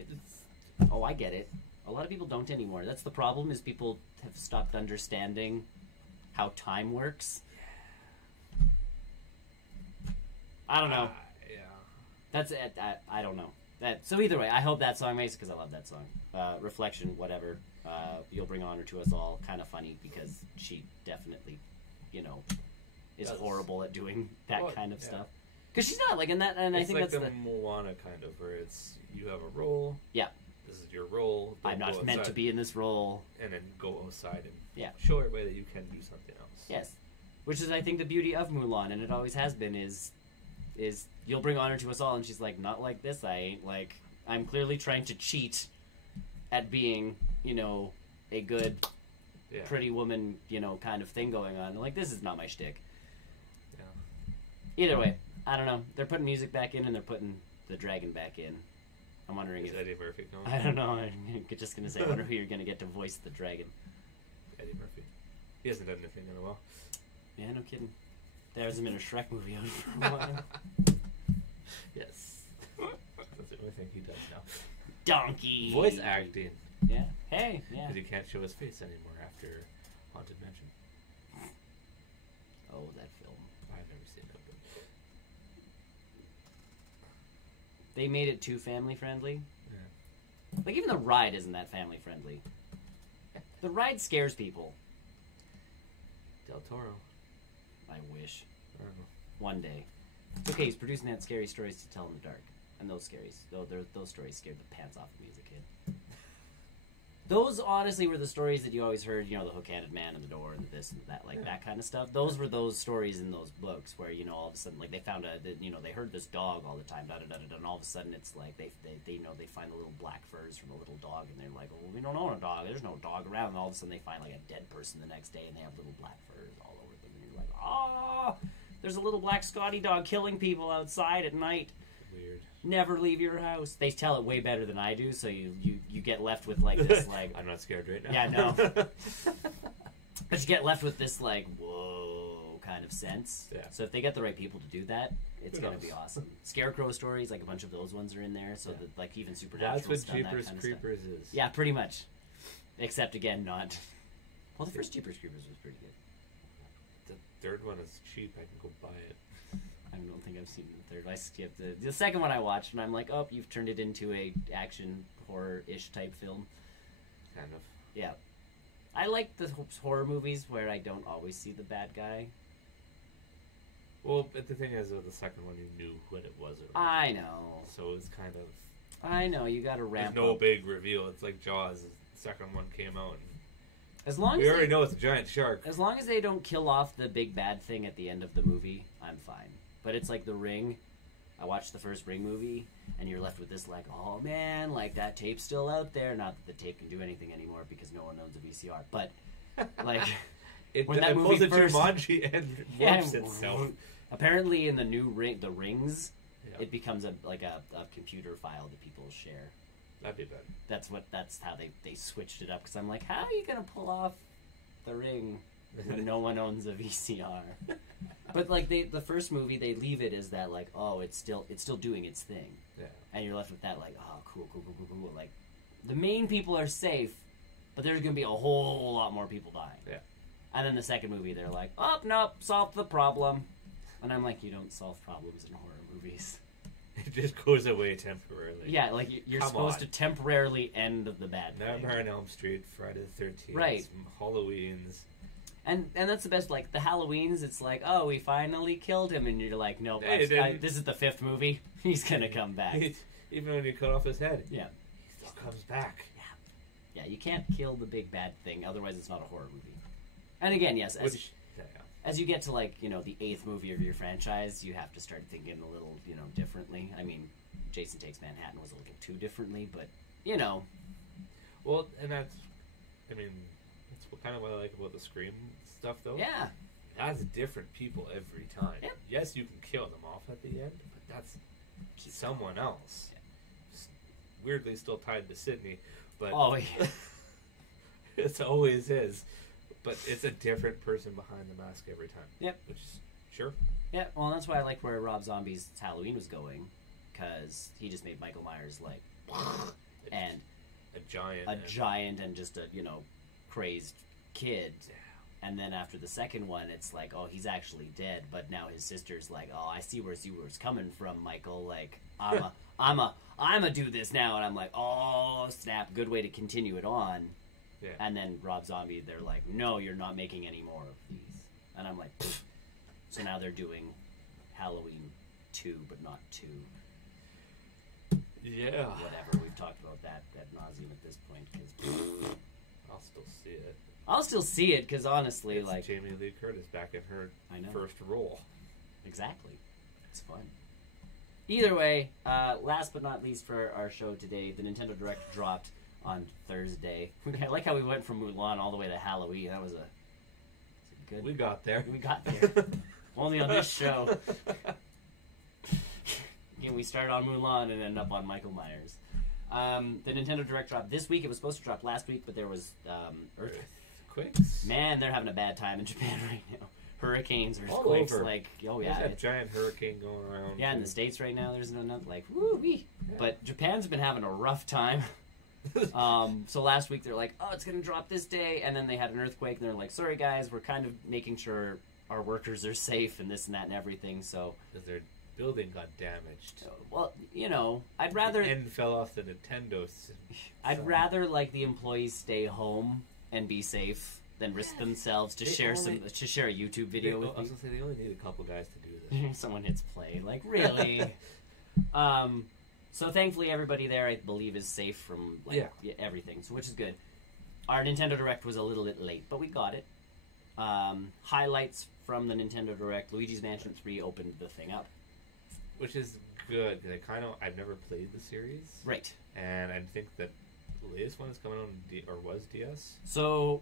Oh, I get it. A lot of people don't anymore. That's the problem, is people have stopped understanding how time works. I don't know. yeah. That's it. I don't know. So either way, I hope that song makes it because I love that song. Reflection, whatever. You'll bring honor to us all. Kind of funny because she definitely, is Does. horrible at doing that kind of yeah. stuff. Because she's not like in that, and It's I think like that's the Moana kind of, where it's, you have a role. Yeah. This is your role. I'm Don't not go meant to outside, be in this role. And then go outside and Yeah. show everybody that you can do something else. Yes, which is I think the beauty of Mulan, and it always has been, is you'll bring honor to us all, and she's like, not like this. I ain't like. I'm clearly trying to cheat at being, a good, Yeah. pretty woman, kind of thing going on. Like, this is not my shtick. Yeah. Either way, I don't know. They're putting music back in, and they're putting the dragon back in. I'm wondering Is if Eddie Murphy going? I don't know. I'm just gonna say, I wonder who you're gonna get to voice the dragon. Eddie Murphy. He hasn't done anything in a while. Yeah, no kidding. There hasn't been a Shrek movie out for a while. Yes. That's the only thing he does now. Donkey. Voice acting. Yeah. Hey. Yeah. Because he can't show his face anymore after Haunted Mansion. Oh, that film. I've never seen that, but They made it too family friendly. yeah. Like, even the ride isn't that family friendly. The ride scares people. Del Toro. I wish. I don't know. One day. It's okay, he's producing that Scary Stories to Tell in the Dark. And those stories scared the pants off of me as a kid. Those, honestly, were the stories that you always heard, the hook-handed man in the door and the this and that, like, that kind of stuff. Those were those stories in those books where, all of a sudden, like, they found they heard this dog all the time, da-da-da-da-da, and all of a sudden it's like, they find the little black furs from the little dog, and they're like, well, we don't own a dog, there's no dog around, and all of a sudden they find, like, a dead person the next day, and they have little black furs all over them, and you're like, oh, there's a little black Scotty dog killing people outside at night. Weird. Never leave your house. They tell it way better than I do, so you get left with like this like I'm not scared right now. yeah, no. But you get left with this like whoa kind of sense. Yeah. So if they get the right people to do that, it's Who gonna knows? be awesome. Scarecrow stories, like a bunch of those ones are in there, so Yeah. that like even Supernatural. That's what done that Jeepers kind of stuff. Creepers is. Yeah, pretty much. Except again, not. Well, the first Jeepers Creepers was pretty good. The third one is cheap. I can go buy it. I don't think I've seen the third. I skipped the second one I watched, and I'm like, oh, you've turned it into a action horror-ish type film. Kind of. Yeah, I like the horror movies where I don't always see the bad guy. Well, but the thing is, with the second one, you knew what it was. I know. So it's kind of... I know, you gotta ramp There's no up. big reveal. It's like Jaws. The second one came out. As long We as already know it's a giant shark. As long as they don't kill off the big bad thing at the end of the movie, I'm fine. But it's like The Ring. I watched the first Ring movie, and you're left with this like, oh man, like that tape's still out there. Not that the tape can do anything anymore because no one owns a VCR. But like, when that movie first, Jumanji and morphs itself. Apparently, in the new Ring, the Rings, Yeah. it becomes a computer file that people share. That'd be better. That's how they switched it up. Because I'm like, how are you gonna pull off The Ring when no one owns a VCR? But like the first movie, they leave it as that like, oh, it's still doing its thing. Yeah. And you're left with that like, oh, cool. Like, the main people are safe, but there's gonna be a whole lot more people dying. Yeah. And then the second movie, they're like, oh, nope, solved the problem. And I'm like, you don't solve problems in horror movies. It just goes away temporarily. Yeah, like you're supposed to temporarily end the bad thing. Nightmare on Elm Street, Friday the 13th, Right. Halloween's. And that's the best, like, the Halloweens, it's like, oh, we finally killed him, and you're like, nope, Hey, this is the fifth movie. He's gonna come back. Even when you cut off his head. Yeah. He still comes back. Yeah, you can't kill the big bad thing, otherwise it's not a horror movie. And again, yes, as you get to, like, you know, the 8th movie of your franchise, you have to start thinking a little, you know, differently. I mean, Jason Takes Manhattan was a little too differently, but, you know. Well, and that's kind of what I like about the Scream stuff, though. Yeah. That's different people every time. Yep. Yes, you can kill them off at the end, but that's someone else. Yeah. Weirdly still tied to Sydney, but Oh, yeah. it always is. But it's a different person behind the mask every time. Yep. Which is, sure. Yeah, well, that's why I like where Rob Zombie's Halloween was going, because he just made Michael Myers, like, and a giant and just a, you know, crazed kid. And then after the second one, it's like, oh, he's actually dead. But now his sister's like, oh, I see where you were coming from, Michael. Like, I'ma do this now. And I'm like, oh, snap. Good way to continue it on. Yeah. And then Rob Zombie, they're like, no, you're not making any more of these. And I'm like, pfft. So now they're doing Halloween 2, but not 2. Yeah. Whatever. We've talked about that ad nauseum at this point. Cause I'll still see it. I'll still see it because honestly, it's like Jamie Lee Curtis back in her first role. Exactly. It's fun. Either way, last but not least for our show today, the Nintendo Direct dropped on Thursday. I like how we went from Mulan all the way to Halloween. That was a good. We got there. We got there. Only on this show. Again, we started on Mulan and ended up on Michael Myers. The Nintendo Direct dropped this week. It was supposed to drop last week, but there was earthquakes. Man, they're having a bad time in Japan right now. Hurricanes, All earthquakes, over. like, oh yeah. There's that giant hurricane going around. Yeah, in the States right now, there's another, like, woo-wee. Yeah. But Japan's been having a rough time. So last week they're like, oh, it's going to drop this day, and then they had an earthquake, and they're like, sorry guys, we're kind of making sure our workers are safe and this and that and everything, so... Because their building got damaged. Well, you know, I'd rather... The end fell off the Nintendo. I'd rather, like, the employees stay home and be safe than risk themselves to share a YouTube video with me. I was going to say, they only need a couple guys to do this. Someone hits play. Like, really? So thankfully everybody there, I believe, is safe from everything, so which is good. Our Nintendo Direct was a little bit late, but we got it. Highlights from the Nintendo Direct: Luigi's Mansion 3 opened the thing up, which is good. I've never played the series, right? And I think that the latest one is coming on was DS. So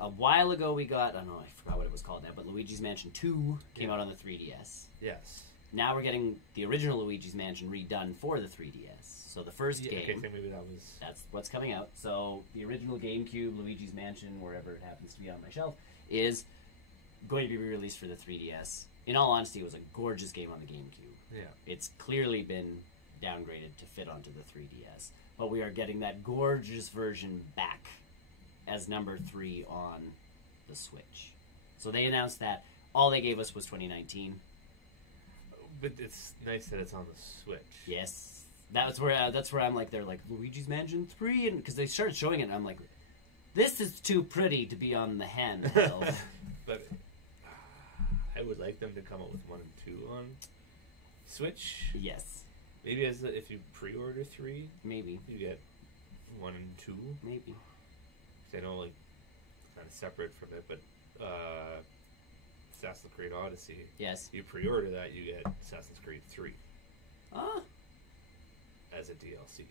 a while ago we got I forgot what it was called now, but Luigi's Mansion 2 came out on the 3DS. Yes. Now we're getting the original Luigi's Mansion redone for the 3DS. So the first game, okay, maybe that's what's coming out. So the original GameCube, Luigi's Mansion, wherever it happens to be on my shelf, is going to be re-released for the 3DS. In all honesty, it was a gorgeous game on the GameCube. Yeah. It's clearly been downgraded to fit onto the 3DS. But we are getting that gorgeous version back as number 3 on the Switch. So they announced that. All they gave us was 2019. But it's nice that it's on the Switch. Yes, that's where I'm like, they're like Luigi's Mansion 3, and because they started showing it, and I'm like, this is too pretty to be on the handheld. But I would like them to come out with 1 and 2 on Switch. Yes. Maybe if you pre-order 3, maybe you get 1 and 2. Maybe. 'Cause I know, like, kind of separate from it, but Assassin's Creed Odyssey. Yes. You pre-order that, you get Assassin's Creed 3. Ah. As a DLC.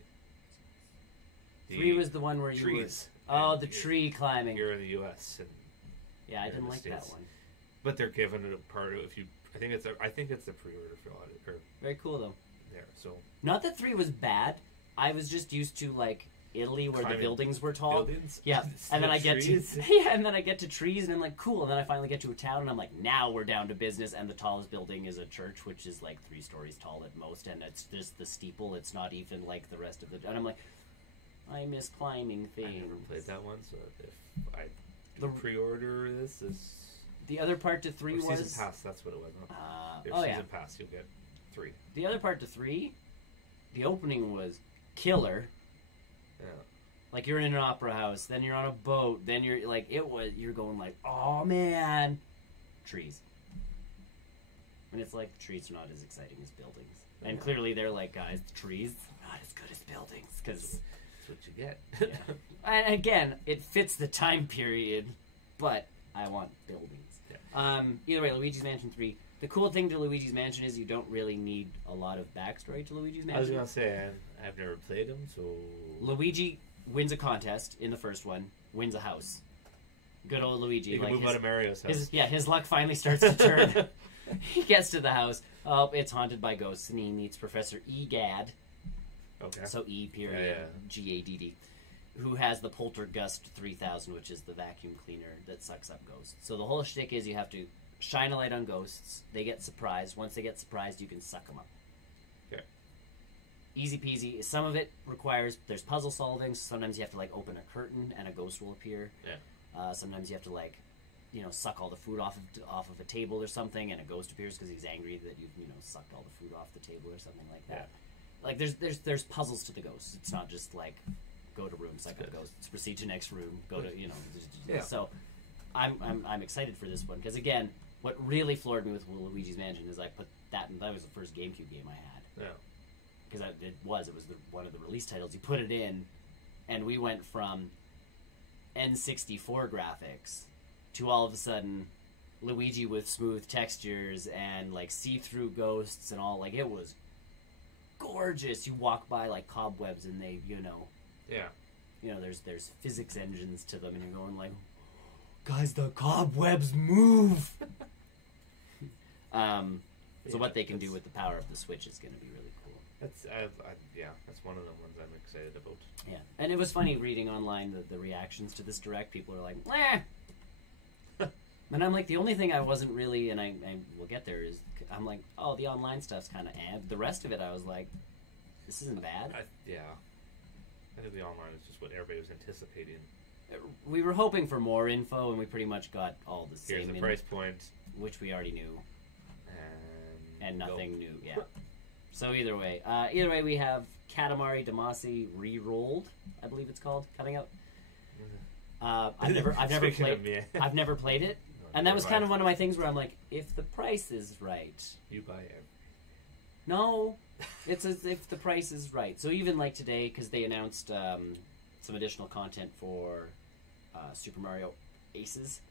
3 was the one where you trees. the tree climbing. Here in the U.S. and yeah, I didn't like that one. But they're giving it a part of if you. I think it's the pre-order for Odyssey. Very cool though. There, so not that 3 was bad. I was just used to like Italy where the buildings were tall. Buildings? Yeah, and then I get trees? to and then I get to trees and I'm like cool. And then I finally get to a town and I'm like now we're down to business. And the tallest building is a church which is like 3 stories tall at most, and it's just the steeple. It's not even like the rest of the. And I'm like, I miss climbing things. I never played that one, so if I pre-order this is. The other part to 3 was season pass. That's what it was. Season pass, you'll get 3. The other part to 3, the opening was killer. Yeah. Like you're in an opera house, then you're on a boat, then you're like you're going like, oh man, trees. And it's like trees are not as exciting as buildings, and clearly they're like, guys, trees are not as good as buildings because that's what you get. Yeah. And again, it fits the time period, but I want buildings. Yeah. Either way, Luigi's Mansion 3. The cool thing to Luigi's Mansion is you don't really need a lot of backstory to Luigi's Mansion. I was gonna say I've never played him, so Luigi wins a contest in the first one, wins a house. Good old Luigi. You can move out of Mario's house. His luck finally starts to turn. He gets to the house. Oh, it's haunted by ghosts, and he meets Professor Egad. Okay. So Gadd, who has the Poltergust 3000, which is the vacuum cleaner that sucks up ghosts. So the whole shtick is you have to shine a light on ghosts. They get surprised. Once they get surprised, you can suck them up. Okay. Easy peasy. Some of it requires, there's puzzle solving. Sometimes you have to like open a curtain and a ghost will appear. Yeah. Sometimes you have to like, suck all the food off of a table or something, and a ghost appears because he's angry that you've sucked all the food off the table or something like that. Yeah. Like there's puzzles to the ghosts. It's not just like go to room, suck up ghosts, proceed to next room, go to Yeah. So I'm excited for this one because again, what really floored me with Luigi's Mansion is I put that was the first GameCube game I had. Yeah. Because it was one of the release titles. You put it in, and we went from N64 graphics to all of a sudden Luigi with smooth textures and like see-through ghosts and all. Like it was gorgeous. You walk by like cobwebs and they, yeah, there's physics engines to them, and you're going like, guys, the cobwebs move. So what they can do with the power of the Switch is going to be really cool. That's that's one of the ones I'm excited about. Yeah, and it was funny reading online the reactions to this direct. People are like, "Meh," and I'm like, the only thing I wasn't really, and I will get there, is I'm like, oh, the online stuff's kind of The rest of it, I was like, this isn't bad. I think the online is just what everybody was anticipating. We were hoping for more info, and we pretty much got all the same. Here's the price point, which we already knew, and nothing new. Yeah. So either way, we have Katamari Damacy Rerolled, I believe it's called, coming out. I've never played it, and that was kind of one of my things where I'm like, if the price is right, you buy it. No, it's as if the price is right. So even like today, because they announced some additional content for Super Mario Aces,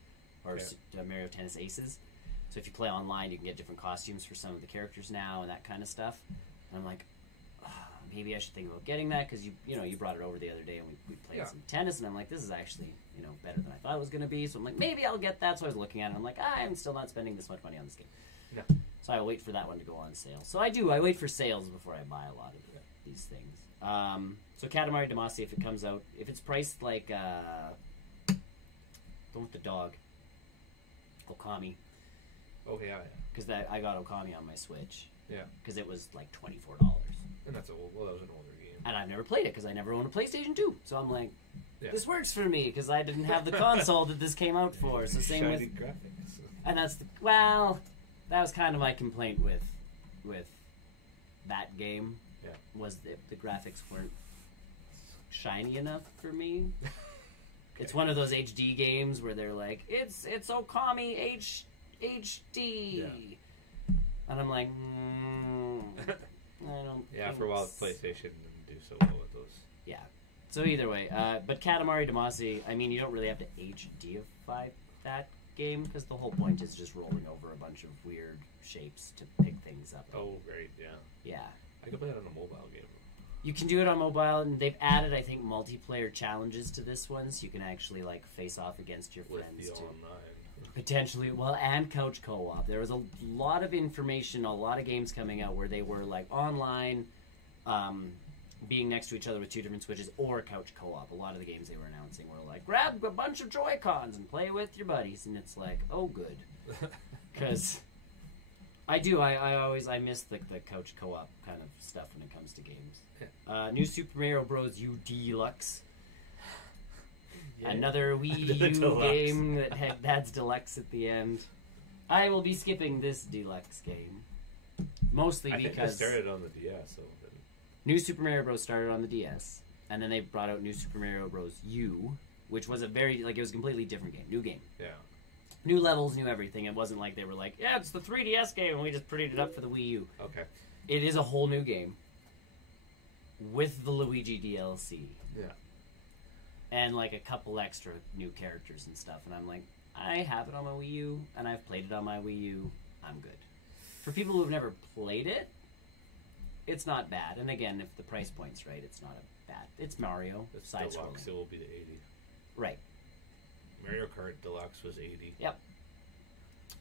or Mario Tennis Aces. So if you play online, you can get different costumes for some of the characters now and that kind of stuff. And I'm like, maybe I should think about getting that because you brought it over the other day and we played some tennis, and I'm like, this is actually better than I thought it was going to be. So I'm like, maybe I'll get that. So I was looking at it, and I'm like, I'm still not spending this much money on this game. No. So I wait for that one to go on sale. So I wait for sales before I buy a lot of these things. So Katamari Damacy, if it comes out, if it's priced like the one with the dog, Okami. Oh yeah. Because I got Okami on my Switch. Yeah. Because it was like $24. And that's that was an older game. And I've never played it because I never owned a PlayStation 2. So I'm like, this works for me because I didn't have the console that this came out for. So same Shiny with graphics. And that's that was kind of my complaint with that game. Yeah. Was the graphics weren't shiny enough for me. Okay. It's one of those HD games where they're like, it's Okami HD. Yeah. And I'm like, I don't. Yeah, think for a while, s- PlayStation didn't do so well with those. Yeah. So either way, but Katamari Damacy, I mean, you don't really have to HDify that game because the whole point is just rolling over a bunch of weird shapes to pick things up. Oh, right, yeah. Yeah. I could play it on a mobile game. You can do it on mobile, and they've added, I think, multiplayer challenges to this one, so you can actually like face off against your With friends the too. online. Potentially, well, and couch co-op. There was a lot of information, a lot of games coming out where they were like online, being next to each other with two different switches, or couch co-op. A lot of the games they were announcing were like, grab a bunch of Joy-Cons and play with your buddies, and it's like, oh, good, because I miss the couch co-op kind of stuff when it comes to games. New Super Mario Bros. U Deluxe. Yeah. Another Wii U Deluxe. game that's deluxe at the end. I will be skipping this deluxe game. Mostly I think because they started on the DS. So then... New Super Mario Bros. Started on the DS. And then they brought out New Super Mario Bros. U, which was a very, like, it was a completely different game. New game. Yeah. New levels, new everything. It wasn't like they were like, yeah, it's the 3DS game, and we just prettied it up for the Wii U. Okay. It is a whole new game. With the Luigi DLC. Yeah. And like a couple extra new characters and stuff, and I'm like, I have it on my Wii U, and I've played it on my Wii U. I'm good. For people who have never played it, it's not bad. And again, if the price point's right, it's not a bad. It's Mario. It's Side Deluxe. scrolling. It will be the 80. Right. Mario Kart Deluxe was 80. Yep.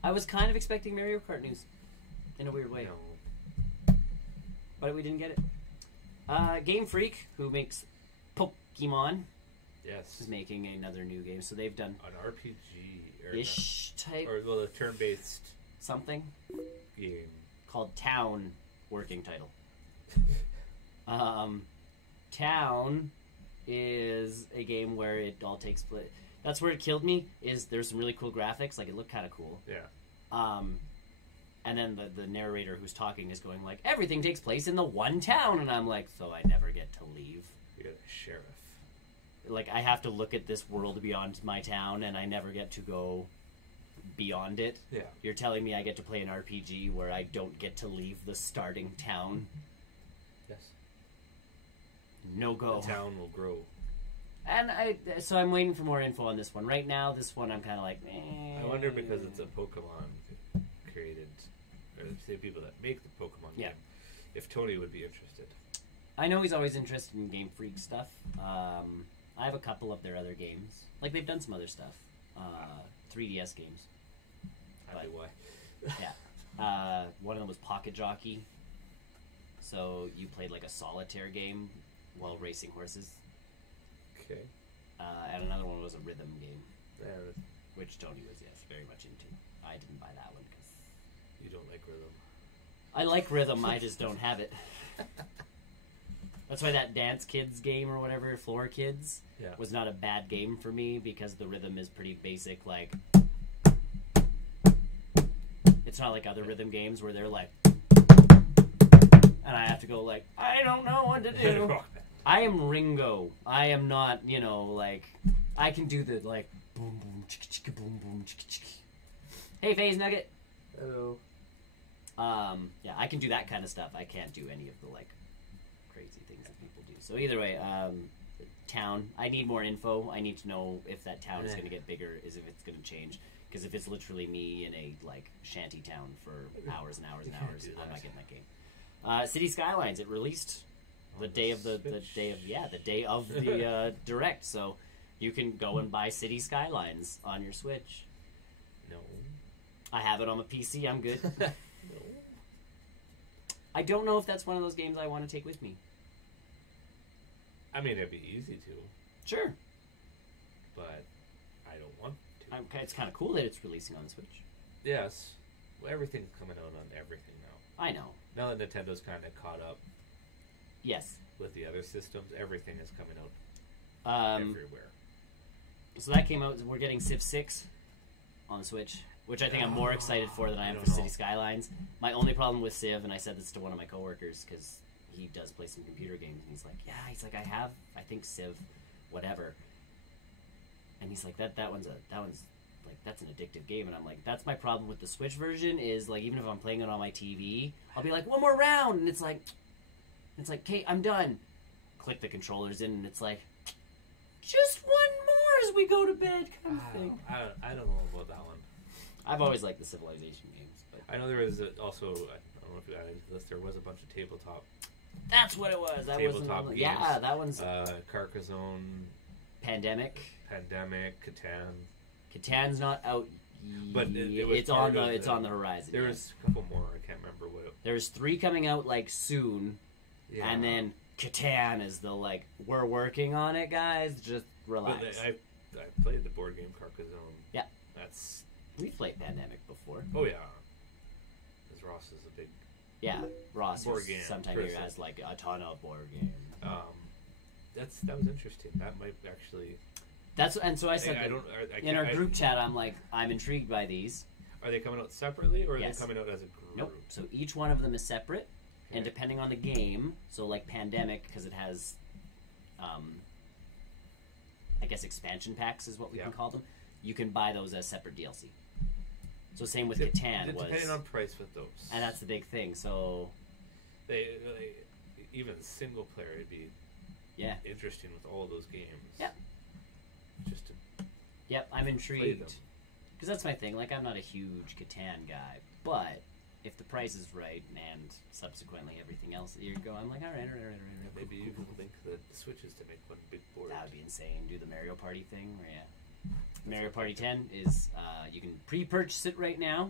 I was kind of expecting Mario Kart news, in a weird way, No. but we didn't get it. Game Freak, who makes Pokemon, Yes. is making another new game, so they've done An RPG. Or ish type Or, well, a turn-based something game. called Town, working title. Town is a game where it all takes place. That's where it killed me. Is there's some really cool graphics, like it looked kind of cool. Yeah. And then the narrator who's talking is going like, everything takes place in the one town, and I'm like, so I never get to leave. You're a sheriff. Like I have to look at this world beyond my town, and I never get to go beyond it. Yeah. You're telling me I get to play an RPG where I don't get to leave the starting town? Yes. No go. The town will grow. And so I'm waiting for more info on this one. Right now, this one I'm kind of like, eh. I wonder because it's a Pokemon created, or the people that make the Pokemon Yeah. game, if Tony would be interested. I know he's always interested in Game Freak stuff. I have a couple of their other games. Like, they've done some other stuff. 3DS games. I know why. Yeah. One of them was Pocket Jockey. So you played like a solitaire game while racing horses. Okay. And another one was a rhythm game, Yeah, which Tony was, yes, very much into. I didn't buy that one because you don't like rhythm. I like rhythm, I just don't have it. That's why that Dance Kids game or whatever, Floor Kids, Yeah. was not a bad game for me because the rhythm is pretty basic. Like, it's not like other rhythm games where they're like, and I have to go like, I don't know what to do. I am Ringo. I am not, like, I can do the like, boom boom chicka chicka boom boom chicka chicka. Hey, FaZe Nugget. Hello. Yeah, I can do that kind of stuff. I can't do any of the like crazy things that people do. So either way, town. I need more info. I need to know if that town is going to get bigger, if it's going to change. Because if it's literally me in a like shanty town for hours and hours and hours, I'm not getting that game. City Skylines. It released the day of the day of the direct. So you can go and buy City Skylines on your Switch. No. I have it on my PC. I'm good. No. I don't know if that's one of those games I want to take with me. I mean, it'd be easy to, Sure. but I don't want to. It's kind of cool that it's releasing on the Switch. Yes. Well, everything's coming out on everything now. I know. Now that Nintendo's kind of caught up Yes. with the other systems, everything is coming out everywhere. So that came out. We're getting Civ 6 on the Switch, which I think I'm more excited for than I am for City Skylines. My only problem with Civ, and I said this to one of my coworkers because he does play some computer games, and he's like, I think Civ, whatever. And he's like, that one's like that's an addictive game, and I'm like, that's my problem with the Switch version. Is like, even if I'm playing it on my TV, I'll be like, one more round, and it's like, okay, I'm done. Click the controllers in, and it's like, just one more as we go to bed, kind of thing. I don't know about that one. I've always liked the Civilization games. But I know there was also, I don't know if you added to this, there was a bunch of tabletop. That's what it was. That Tabletop wasn't. games. Yeah, that one's Carcassonne, Pandemic. Catan. Catan's not out. But it was it's on the horizon. There was a couple more. I can't remember what. There's 3 coming out like soon, and then Catan is the like, we're working on it, guys. Just relax. But I played the board game Carcassonne. Yeah, that's we've played Pandemic before. Oh yeah, because Ross is a big Ross board game sometimes he has like a ton of board games. That was interesting. That might actually. So I said in our group chat, I'm like, I'm intrigued by these. Are they coming out separately, or are they coming out as a group? Nope. So each one of them is separate, and depending on the game, so like Pandemic, because it has, I guess expansion packs is what we can call them. You can buy those as separate DLC. So same with Catan depending on price with those, and that's the big thing. So they even single player would be interesting with all those games. Yeah. Just to I'm intrigued because that's my thing. Like, I'm not a huge Catan guy, but if the price is right and subsequently everything else that you go, I'm like, all right. Maybe you can link the switches to make one big board. That would be insane. Do the Mario Party thing, where Mario Party 10 is you can pre-purchase it right now,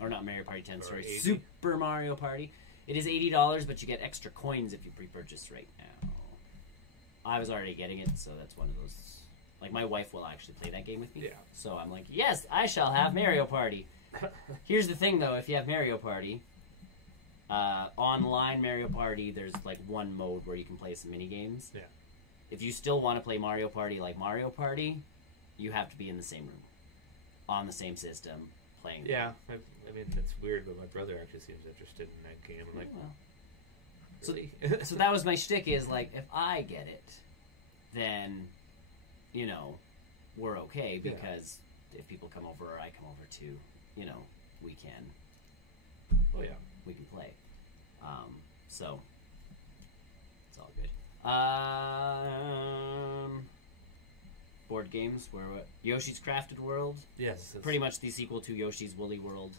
or not Mario Party 10, sorry, Super Mario Party. It is $80, but you get extra coins if you pre-purchase right now. I was already getting it, so that's one of those. Like, my wife will actually play that game with me. Yeah. So I'm like, yes, I shall have Mario Party. Here's the thing, though. If you have Mario Party, online Mario Party, there's, like, one mode where you can play some mini-games. Yeah. If you still want to play Mario Party like Mario Party, you have to be in the same room, on the same system, playing. Yeah. I mean, it's weird, but my brother actually seems interested in that game. I'm like, really? So that was my shtick, is, like, if I get it, then... you know, we're okay, because if people come over or I come over too, you know, we can. Oh yeah, we can play. So it's all good. Board games. Yoshi's Crafted World. Yes, pretty much the sequel to Yoshi's Woolly World.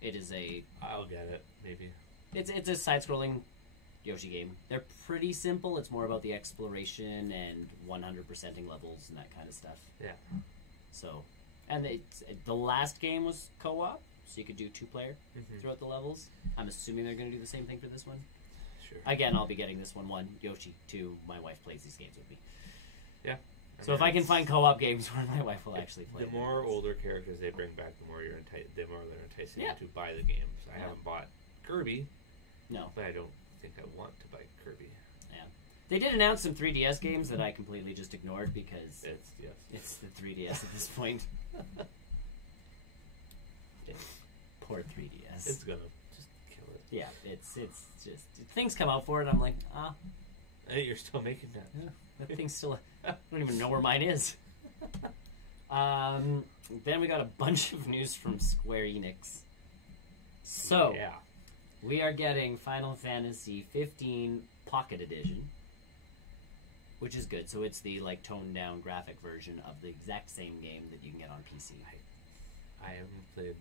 It is I'll get it. Maybe it's a side-scrolling Yoshi game. They're pretty simple. It's more about the exploration and 100%ing levels and that kind of stuff. Yeah. So, and the last game was co-op, so you could do 2-player throughout the levels. I'm assuming they're going to do the same thing for this one. Sure. Again, I'll be getting this one. Yoshi 2. My wife plays these games with me. Yeah. So if I can find co-op games where my wife will actually play, the more older characters they bring back, the more they're enticing you to buy the games. I haven't bought Kirby. No, but I don't think I want to buy Kirby. Yeah, they did announce some 3DS games that I completely just ignored because it's the 3DS at this point. Poor 3DS. It's gonna just kill it. Yeah, it's just things come out for it. I'm like, hey, you're still making that. Yeah, that thing's still. I don't even know where mine is. Then we got a bunch of news from Square Enix. So we are getting Final Fantasy 15 Pocket Edition, which is good. So it's the like toned down graphic version of the exact same game that you can get on PC. I haven't played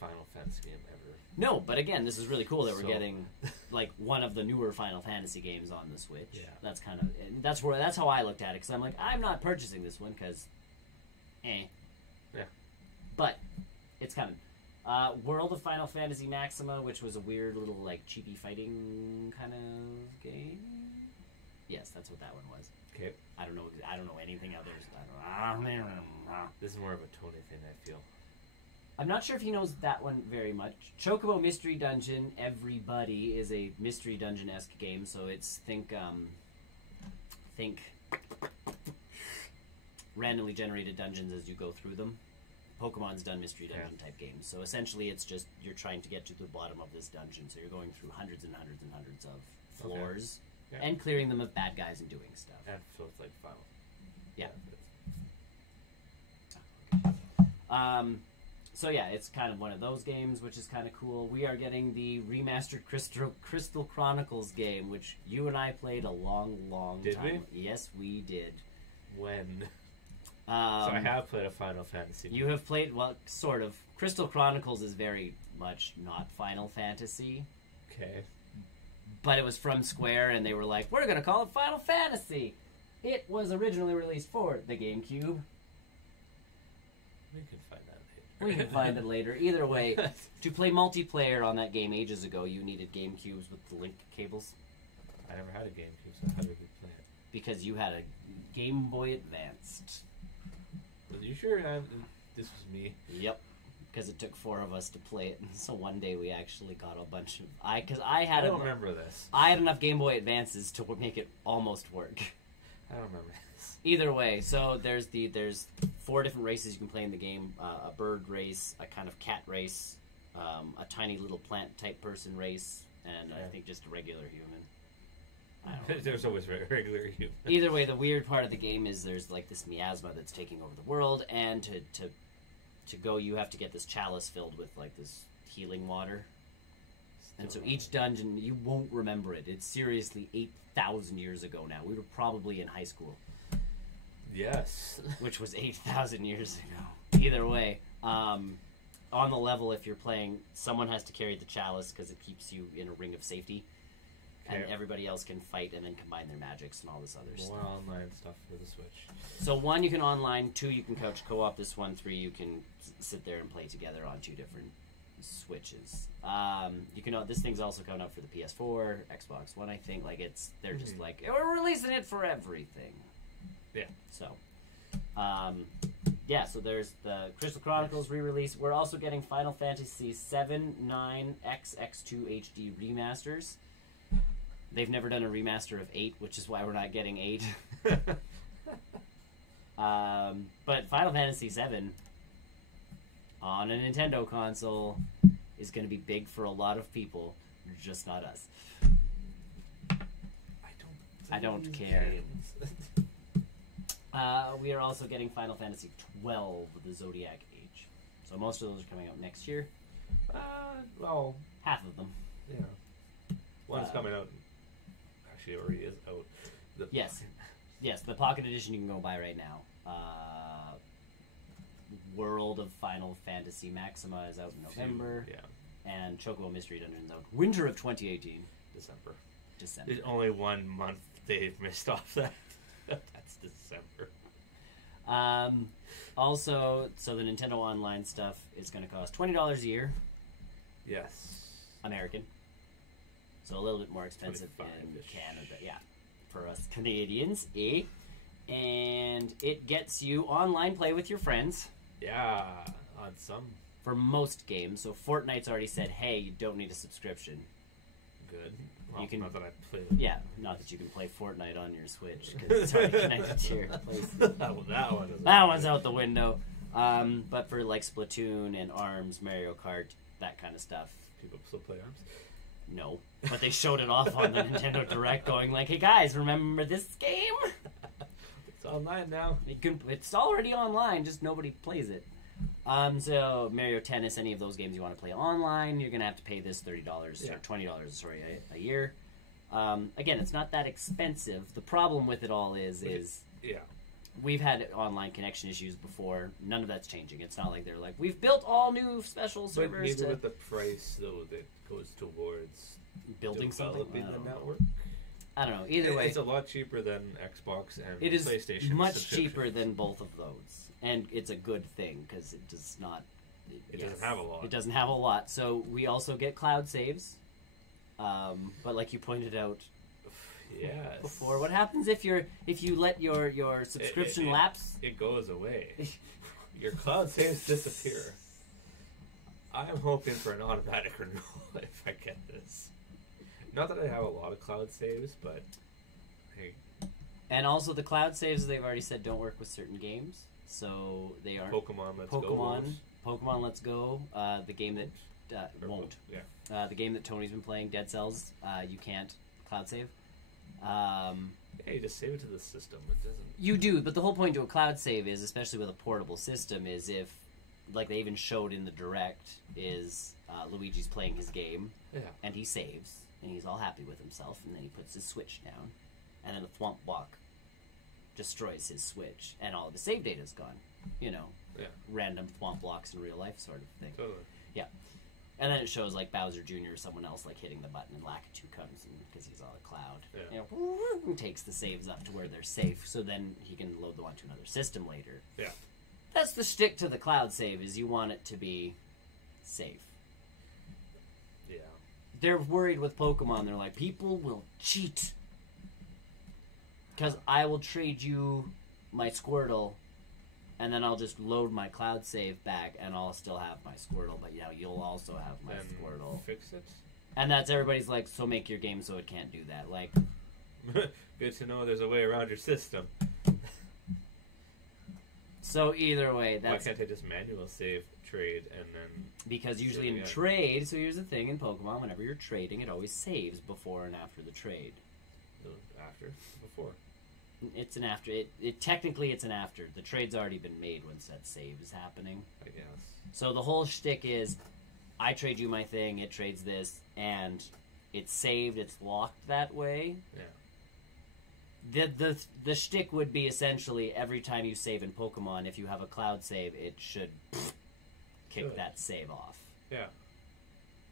Final Fantasy game ever. No, but again, this is really cool that we're getting like one of the newer Final Fantasy games on the Switch. Yeah, that's kind of that's how I looked at it, because I'm like, I'm not purchasing this one because, yeah, but it's coming. World of Final Fantasy Maxima, which was a weird little like cheapy fighting kind of game. Yes, that's what that one was. Okay. I don't know anything others. This is more of a Tony thing, I feel. I'm not sure if he knows that one very much. Chocobo Mystery Dungeon, everybody, is a Mystery Dungeon-esque game, so it's think randomly generated dungeons as you go through them. Pokemon's done Mystery Dungeon type games, so essentially it's just you're trying to get to the bottom of this dungeon, so you're going through hundreds and hundreds and hundreds of floors and clearing them of bad guys and doing stuff. And so it's like Final. Yeah. So yeah, it's kind of one of those games, which is kind of cool. We are getting the remastered Crystal Chronicles game, which you and I played a long time. Did we? Yes, we did. When? So I have played a Final Fantasy. You have played, well, sort of. Crystal Chronicles is very much not Final Fantasy. Okay. But it was from Square, and they were like, we're going to call it Final Fantasy. It was originally released for the GameCube. We can find that later. We can find it later. Either way, to play multiplayer on that game ages ago, you needed GameCubes with the link cables. I never had a GameCube, so how did we play it? Because you had a Game Boy Advanced. Are you sure this was me? Yep. Because it took 4 of us to play it. So one day we actually got a bunch of... I don't remember this. I had enough Game Boy Advances to make it almost work. I don't remember this. Either way, so there's 4 different races you can play in the game. A bird race, a kind of cat race, a tiny little plant type person race, and I think just a regular human. I don't know. There's always regular human. Either way, the weird part of the game is there's like this miasma that's taking over the world, and to go you have to get this chalice filled with like this healing water. And so each dungeon, you won't remember it. It's seriously 8,000 years ago now. We were probably in high school. Yes. Which was 8,000 years ago. Either way, on the level, if you're playing, someone has to carry the chalice because it keeps you in a ring of safety. And everybody else can fight and then combine their magics and all this other stuff. More online stuff for the Switch. So 1, you can online. 2, you can couch co-op. This one, 3, you can sit there and play together on 2 different Switches. You can. This thing's also coming out for the PS4, Xbox One. I think they're just like we're releasing it for everything. Yeah. So, yeah. So there's the Crystal Chronicles re-release. We're also getting Final Fantasy 7, 9, X, X2 HD remasters. They've never done a remaster of 8, which is why we're not getting 8. But Final Fantasy 7 on a Nintendo console is going to be big for a lot of people, just not us. I don't care. We are also getting Final Fantasy 12, The Zodiac Age. So most of those are coming out next year. Well, half of them. Yeah. One's coming out. Actually, it already is out. Yes, the Pocket Edition you can go buy right now. World of Final Fantasy Maxima is out in November. Yeah. And Chocobo Mystery Dungeon is out winter of 2018. December. There's only 1 month they've missed off that. That's December. Also, so the Nintendo Online stuff is going to cost $20 a year. Yes. American. So a little bit more expensive in Canada. Yeah. For us Canadians, eh? And it gets you online play with your friends. Yeah, on some. For most games. So Fortnite's already said, hey, you don't need a subscription. Good. Well, you can, not that I play. Yeah, not that you can play Fortnite on your Switch because it's already connected to your PlayStation. That one's out the window. But for like Splatoon and ARMS, Mario Kart, that kind of stuff. People still play ARMS? No. But they showed it off on the Nintendo Direct going like, hey guys, remember this game? It's online now. It's already online, just nobody plays it. So Mario Tennis, any of those games you want to play online, you're going to have to pay this $30 or $20, a year. Again, it's not that expensive. The problem with it all is we've had online connection issues before. None of that's changing. It's not like they're like, we've built all new special servers. But maybe with the price, though, that goes towards building something. The network. I don't know. Either way, it's a lot cheaper than Xbox and it is PlayStation. Much cheaper than both of those, and it's a good thing because it does not. It doesn't have a lot. It doesn't have a lot. So we also get cloud saves, but like you pointed out, before, what happens if you let your subscription lapse? It goes away. Your cloud saves disappear. I'm hoping for an automatic renewal if I get this. Not that I have a lot of cloud saves, but hey. And also the cloud saves, they've already said don't work with certain games, so they aren't. Pokemon Let's Go, the game that won't. Yeah. The game that Tony's been playing, Dead Cells, you can't cloud save. Hey, just save it to the system. It doesn't. You do, but the whole point to a cloud save is, especially with a portable system, is if like they even showed in the direct, is Luigi's playing his game, and he saves, and he's all happy with himself, and then he puts his Switch down, and then the Thwomp Block destroys his Switch, and all of the save data's gone. You know, random Thwomp Blocks in real life sort of thing. Totally. Yeah. And then it shows like Bowser Jr. or someone else like hitting the button, and Lakitu comes in because he's on a cloud. Yeah. You know, takes the saves up to where they're safe, so then he can load them onto another system later. Yeah. That's the shtick to the cloud save, is you want it to be safe. Yeah. They're worried with Pokemon. They're like, people will cheat. Because I will trade you my Squirtle, and then I'll just load my cloud save back, and I'll still have my Squirtle, but yeah, you'll also have my Squirtle. Fix it. And that's everybody's like, so make your game so it can't do that. Like, good to know there's a way around your system. So either way, that's... Why can't I just manual save, trade, and then... Because usually in trade, so here's the thing, in Pokemon, whenever you're trading, it always saves before and after the trade. After? Before? It's an after. Technically, it's an after. The trade's already been made once that save is happening. I guess. So the whole shtick is, I trade you my thing, it trades this, and it's saved, it's locked that way. Yeah. The shtick would be essentially every time you save in Pokemon, if you have a cloud save, it should kick that save off. Yeah.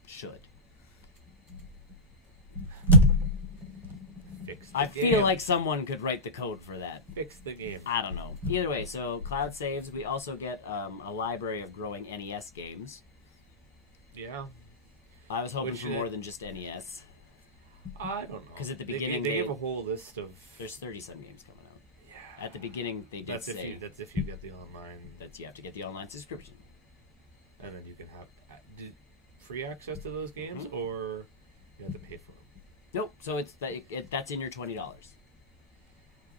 Should. Fix the I game. feel like someone could write the code for that. Fix the game. I don't know. Either way, so cloud saves. We also get a library of growing NES games. Yeah. I was hoping for more than just NES. I don't know. Because at the beginning they gave a whole list of... There's 30-some games coming out. Yeah. At the beginning, they did say... That's if you get the online... You have to get the online subscription. And then you can have free access to those games, or you have to pay for them? Nope. So that's in your $20.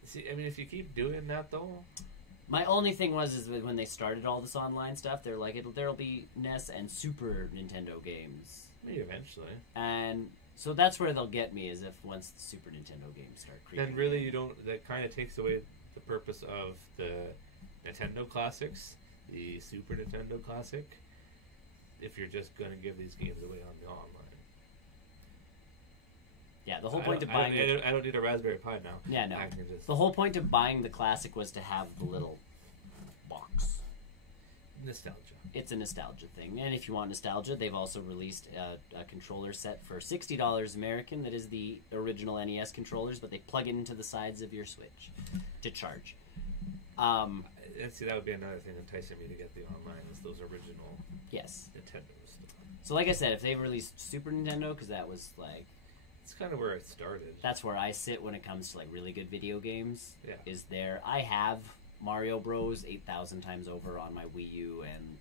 See, I mean, if you keep doing that, though... My only thing is when they started all this online stuff, they're like, there'll be NES and Super Nintendo games. Maybe eventually. And so that's where they'll get me, is if once the Super Nintendo games start creeping. Then really you don't... That kind of takes away the purpose of the Nintendo Classics, the Super Nintendo Classic, if you're just going to give these games away on the online. Yeah, the whole point of buying... I don't need a Raspberry Pi now. Yeah, no. The whole point of buying the Classic was to have the little box. Nostalgia. It's a nostalgia thing. And if you want nostalgia, they've also released a controller set for $60 American that is the original NES controllers, but they plug it into the sides of your Switch to charge. And see, that would be another thing enticing me to get the online, is those original Nintendo stuff. So like I said, if they released Super Nintendo, because that was like... It's kind of where it started. That's where I sit when it comes to like really good video games. Yeah. Is there? I have Mario Bros 8,000 times over on my Wii U and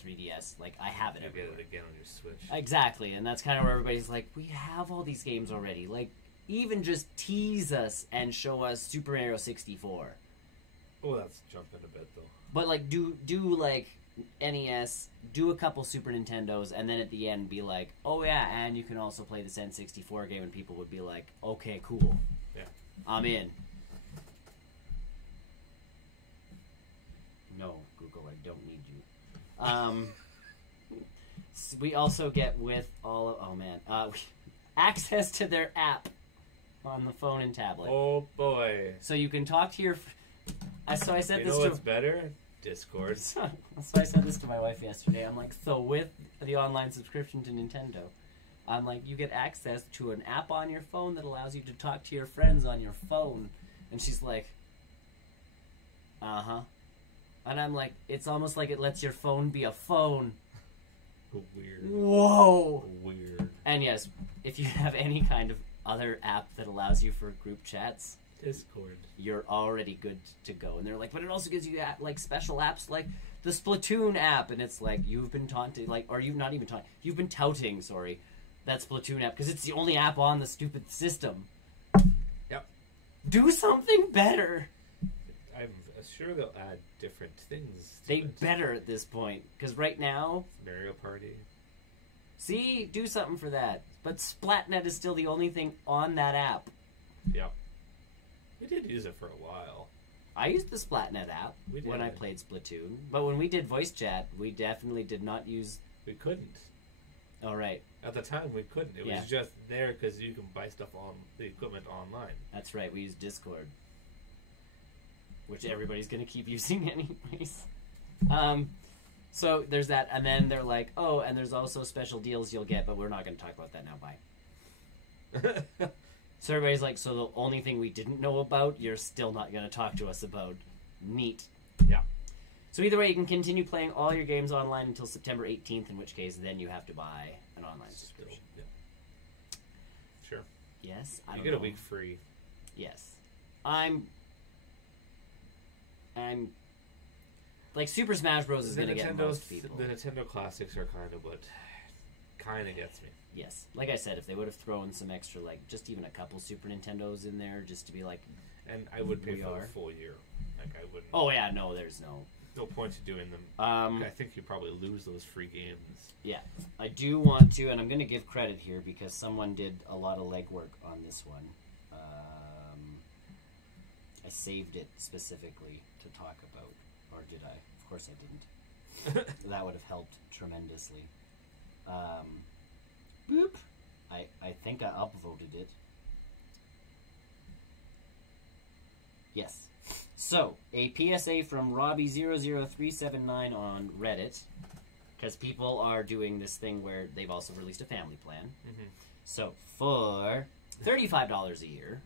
3DS. Like I have it everywhere. You get it again on your Switch. Exactly, and that's kind of where everybody's like, we have all these games already. Like even just tease us and show us Super Mario 64. Oh, that's jumping a bit though. But like do like NES, do a couple Super Nintendos, and then at the end be like, oh yeah, and you can also play this N64 game, and people would be like, okay, cool. Yeah. I'm in. No, Google, I don't need you. We also get with all of, access to their app on the phone and tablet. Oh boy. So you can talk to your... So I said you this know to... what's better? Discord. So I said this to my wife yesterday. I'm like, so with the online subscription to Nintendo, I'm like, you get access to an app on your phone that allows you to talk to your friends on your phone. And she's like, uh-huh. And I'm like, it's almost like it lets your phone be a phone. Weird. Whoa. Weird. And yes, if you have any kind of other app that allows you for group chats, Discord, you're already good to go. And they're like, but it also gives you like special apps like the Splatoon app, and it's like you've been taunting, like, or you've not even taunting, you've been touting, sorry, that Splatoon app because it's the only app on the stupid system. Yep. Do something better. I'm sure they'll add different things. They better at this point, because right now, Mario Party. See, do something for that. But Splatnet is still the only thing on that app. Yep. We did use it for a while. I used the Splatnet app when I played Splatoon, but when we did voice chat, we definitely did not use. We couldn't. Oh right. At the time, we couldn't. It was just there because you can buy stuff on the equipment online. That's right. We used Discord, which everybody's going to keep using anyways. So there's that, and then they're like, oh, and there's also special deals you'll get, but we're not going to talk about that now. Bye. So everybody's like, so the only thing we didn't know about, you're still not going to talk to us about. Neat. Yeah. So either way, you can continue playing all your games online until September 18th, in which case then you have to buy an online subscription. Yeah. Sure. Yes, you get a week free. Yes. I'm like Super Smash Bros. Is going to get most people. The Nintendo Classics are kind of what kind of gets me. Yes. Like I said, if they would have thrown some extra, like, just even a couple Super Nintendos in there, just to be like... And I would pay for the full year. Like, I wouldn't... Oh, yeah, no, there's no point to doing them. I think you probably lose those free games. Yeah. I do want to, and I'm going to give credit here, because someone did a lot of legwork on this one. I saved it specifically to talk about. Or did I? Of course I didn't. That would have helped tremendously. Boop. I think I upvoted it. Yes. So, a PSA from Robbie00379 on Reddit, because people are doing this thing where they've also released a family plan. Mm-hmm. So, for $35 a year,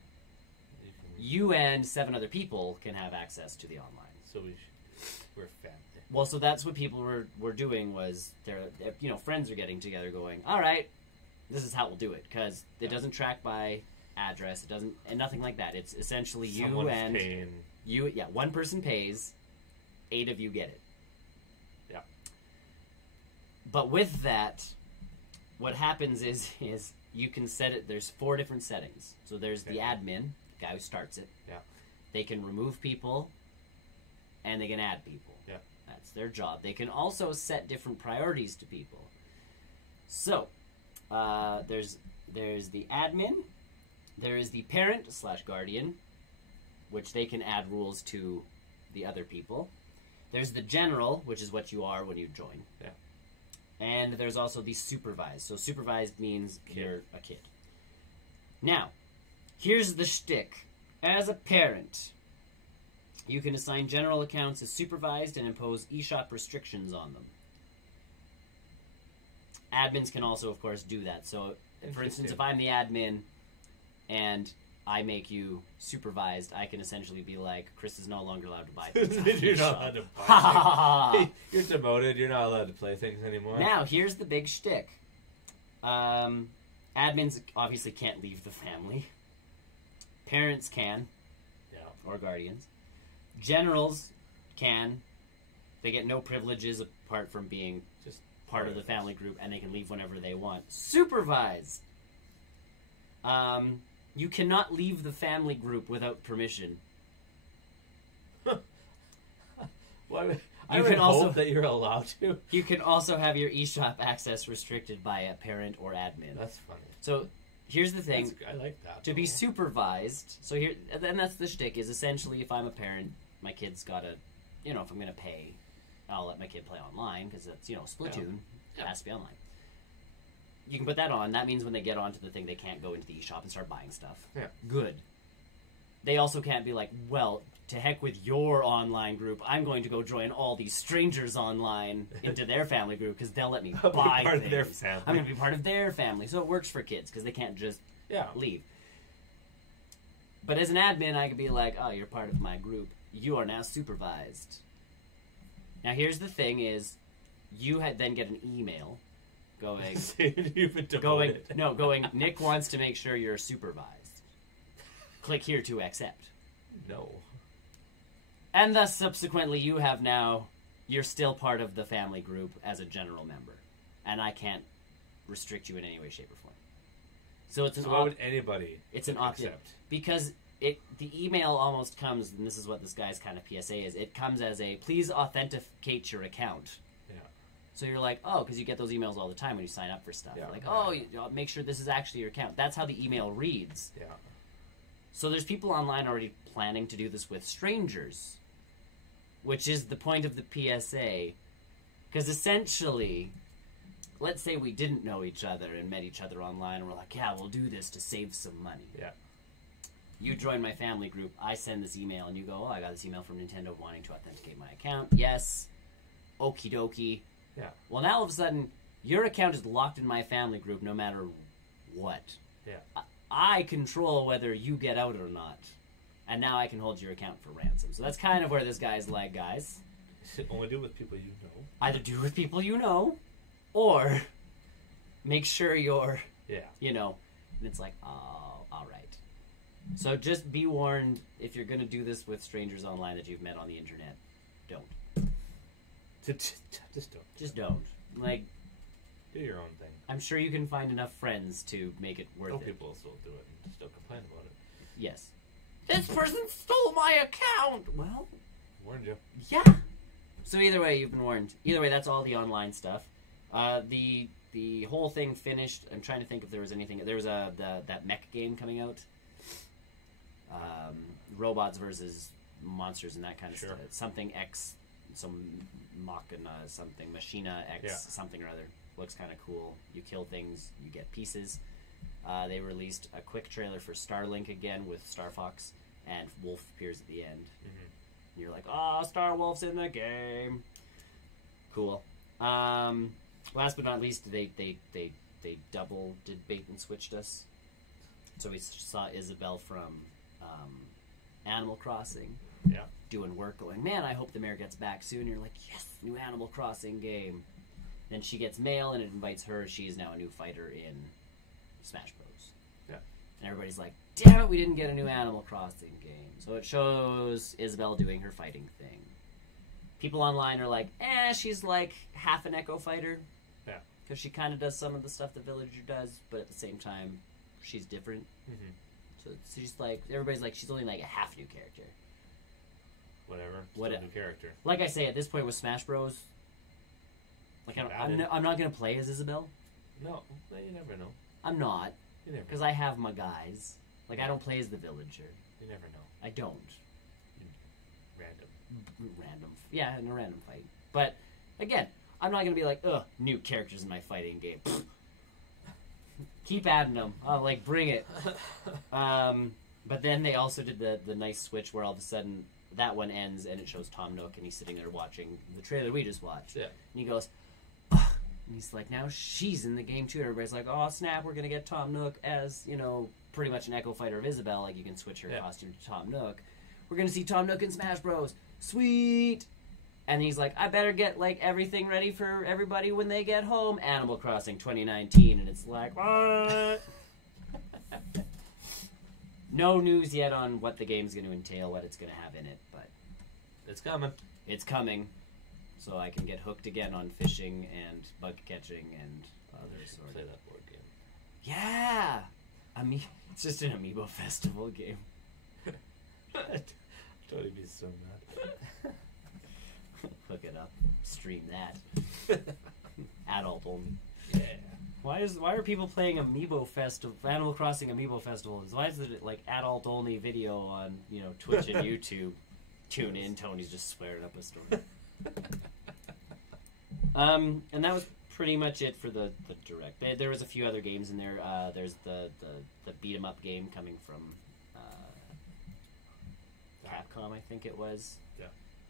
you and 7 other people can have access to the online. So we're family. Well, so that's what people were doing was friends are getting together going, all right, this is how we'll do it, because it doesn't track by address, it doesn't, and nothing like that. It's essentially one person pays, 8 of you get it. Yeah. But with that, what happens is you can set it, there's 4 different settings. So there's the admin, the guy who starts it. Yeah. They can remove people, and they can add people. Yeah. That's their job. They can also set different priorities to people. So, there's the admin, there is the parent/guardian, which they can add rules to the other people. There's the general, which is what you are when you join. Yeah. And there's also the supervised. So supervised means you're a kid. Now, here's the shtick. As a parent, you can assign general accounts as supervised and impose eShop restrictions on them. Admins can also, of course, do that. So, for instance, if I'm the admin and I make you supervised, I can essentially be like, Chris is no longer allowed to buy things. You're not allowed to buy things. You're demoted. You're not allowed to play things anymore. Now, here's the big shtick. Admins obviously can't leave the family. Parents can. Yeah. Or guardians. Generals can. They get no privileges apart from being just part of the family group, and they can leave whenever they want. Supervised. You cannot leave the family group without permission. I would hope that you're allowed to. You can also have your eShop access restricted by a parent or admin. That's funny. So here's the thing. I like that. To be supervised, so here, and that's the shtick, is essentially if I'm a parent, my kid's got to, if I'm going to pay, I'll let my kid play online, because that's, Splatoon. It has to be online. You can put that on. That means when they get onto the thing, they can't go into the eShop and start buying stuff. Yeah. Good. They also can't be like, well, to heck with your online group, I'm going to go join all these strangers online into their family group because they'll let me buy part things. Of their family. I'm going to be part of their family. So it works for kids because they can't just leave. But as an admin, I could be like, oh, you're part of my group. You are now supervised. Now here's the thing is, you then get an email going, Nick wants to make sure you're supervised. Click here to accept. No. And thus, subsequently, you're still part of the family group as a general member. And I can't restrict you in any way, shape, or form. So it's why would anybody It's an opt-in. Because the email almost comes, and this is what this guy's kind of PSA is, it comes as a, please authenticate your account. Yeah. So you're like, oh, because you get those emails all the time when you sign up for stuff. Yeah. Like, make sure this is actually your account. That's how the email reads. Yeah. So there's people online already planning to do this with strangers, which is the point of the PSA. Because essentially, let's say we didn't know each other and met each other online, and we're like, yeah, we'll do this to save some money. Yeah. You join my family group, I send this email, and you go, oh, I got this email from Nintendo wanting to authenticate my account. Yes. Okie dokie. Yeah. Well, now all of a sudden, your account is locked in my family group no matter what. Yeah. I control whether you get out or not. And now I can hold your account for ransom. So that's kind of where this guy's like, guys. Only do it with people you know. Either do it with people you know, or make sure you're, you know. And it's like, oh, all right. So just be warned, if you're going to do this with strangers online that you've met on the internet, don't. Just don't. Just don't. Like, do your own thing. I'm sure you can find enough friends to make it worth it. People will still do it and still complain about it. Yes. This person stole my account! Well, warned you. Yeah. So either way, you've been warned. Either way, that's all the online stuff. The whole thing finished. I'm trying to think if there was anything. There was that mech game coming out. Robots versus monsters and that kind of stuff. Something X, some Machina, something Machina X, something or other. Looks kind of cool. You kill things, you get pieces. They released a quick trailer for Starlink again with Star Fox, and Wolf appears at the end. And you're like, oh, Star Wolf's in the game. Cool. Last but not least, they double did bait and switched us. So we saw Isabelle from Animal Crossing doing work, going, man, I hope the mayor gets back soon. And you're like, yes, new Animal Crossing game. Then she gets mail, and it invites her. She is now a new fighter in Smash Bros. Yeah. And everybody's like, damn it, we didn't get a new Animal Crossing game. So it shows Isabelle doing her fighting thing. People online are like, she's like half an Echo fighter. Yeah. Because she kind of does some of the stuff the Villager does, but at the same time, she's different. So she's like, everybody's like, she's only like a half new character. Whatever. New character. Like I say, at this point with Smash Bros, like I'm not going to play as Isabelle. No, you never know. I'm not. You never. Because I have my guys. Like, I don't play as the Villager. You never know. I don't. Random. Yeah, in a random fight. But, again, I'm not going to be like, ugh, new characters in my fighting game. Keep adding them. Oh, like, bring it. But then they also did the nice switch where all of a sudden that one ends and it shows Tom Nook and he's sitting there watching the trailer we just watched. Yeah. And he goes, ugh. And he's like, now she's in the game too. Everybody's like, oh, snap, we're going to get Tom Nook as, you know, pretty much an Echo Fighter of Isabelle. Like, you can switch her costume to Tom Nook. We're going to see Tom Nook in Smash Bros. Sweet! And he's like, I better get, like, everything ready for everybody when they get home. Animal Crossing 2019. And it's like, what? No news yet on what the game's going to entail, what it's going to have in it, but it's coming. It's coming. So I can get hooked again on fishing and bug catching and other sorts. Play that board game. Yeah! It's just an Amiibo Festival game. Totally be so mad. Hook it up. Stream that. Adult only. Yeah. Why are people playing Amiibo Festival, Animal Crossing Amiibo Festivals? Why is it like adult only video on, you know, Twitch and YouTube? Tune in, Tony's just swearing up a story. And that was pretty much it for the direct. There was a few other games in there. There's the beat 'em up game coming from Capcom, I think it was. Yeah.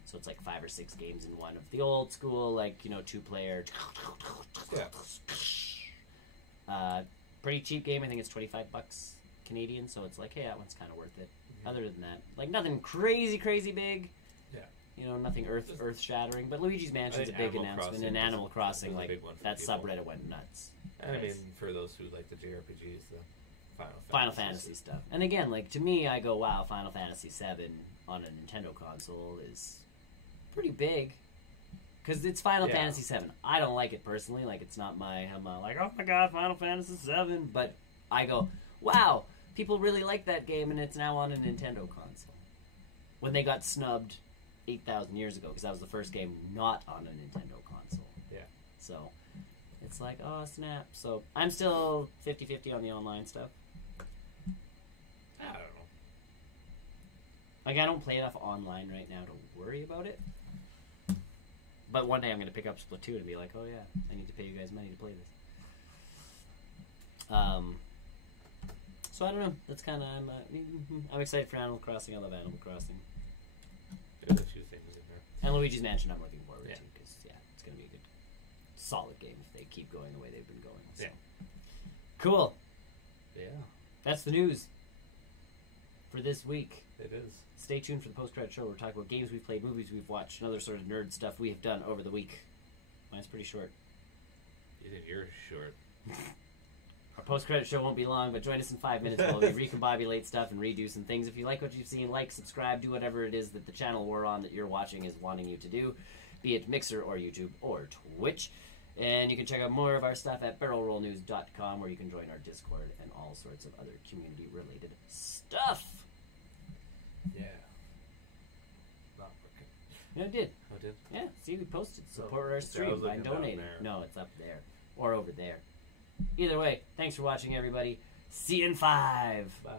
So it's like 5 or 6 games in one of the old school, like, you know, 2-player. Yeah. Pretty cheap game. I think it's $25 Canadian. So it's like, hey, that one's kind of worth it. Other than that, like nothing crazy big. Yeah. You know, nothing earth shattering. But Luigi's Mansion's a big announcement, and Animal Crossing, like that subreddit went nuts. And I mean, for those who like the JRPGs, the Final Fantasy stuff. And again, like to me, I go, wow, Final Fantasy VII on a Nintendo console is pretty big. Because it's Final Fantasy VII. I don't like it personally. Like, it's not I'm not like, oh my god, Final Fantasy VII. But I go, wow, people really like that game, and it's now on a Nintendo console. When they got snubbed 8,000 years ago, because that was the first game not on a Nintendo console. Yeah. So, it's like, oh, snap. So, I'm still 50-50 on the online stuff. I don't know. Like, I don't play enough online right now to worry about it. But one day I'm going to pick up Splatoon and be like, oh yeah, I need to pay you guys money to play this. So I don't know. That's kind of I'm excited for Animal Crossing. I love Animal Crossing. There's a few things in there. And Luigi's Mansion I'm looking forward to because it's going to be a good, solid game if they keep going the way they've been going. So. Yeah. Cool. Yeah. That's the news for this week. It is. Stay tuned for the post-credit show. We're talking about games we've played, movies we've watched, and other sort of nerd stuff we have done over the week. Mine's pretty short. You think you're short? Our post-credit show won't be long, but join us in 5 minutes while we recombobulate stuff and redo some things. If you like what you've seen, like, subscribe, do whatever it is that the channel we're on that you're watching is wanting you to do, be it Mixer or YouTube or Twitch. And you can check out more of our stuff at barrelrollnews.com, where you can join our Discord and all sorts of other community-related stuff. Yeah. Not working. Yeah, it did. Oh, it did? Yeah, see, we posted. Support our stream by donating. No, it's up there. Or over there. Either way, thanks for watching, everybody. See you in 5. Bye.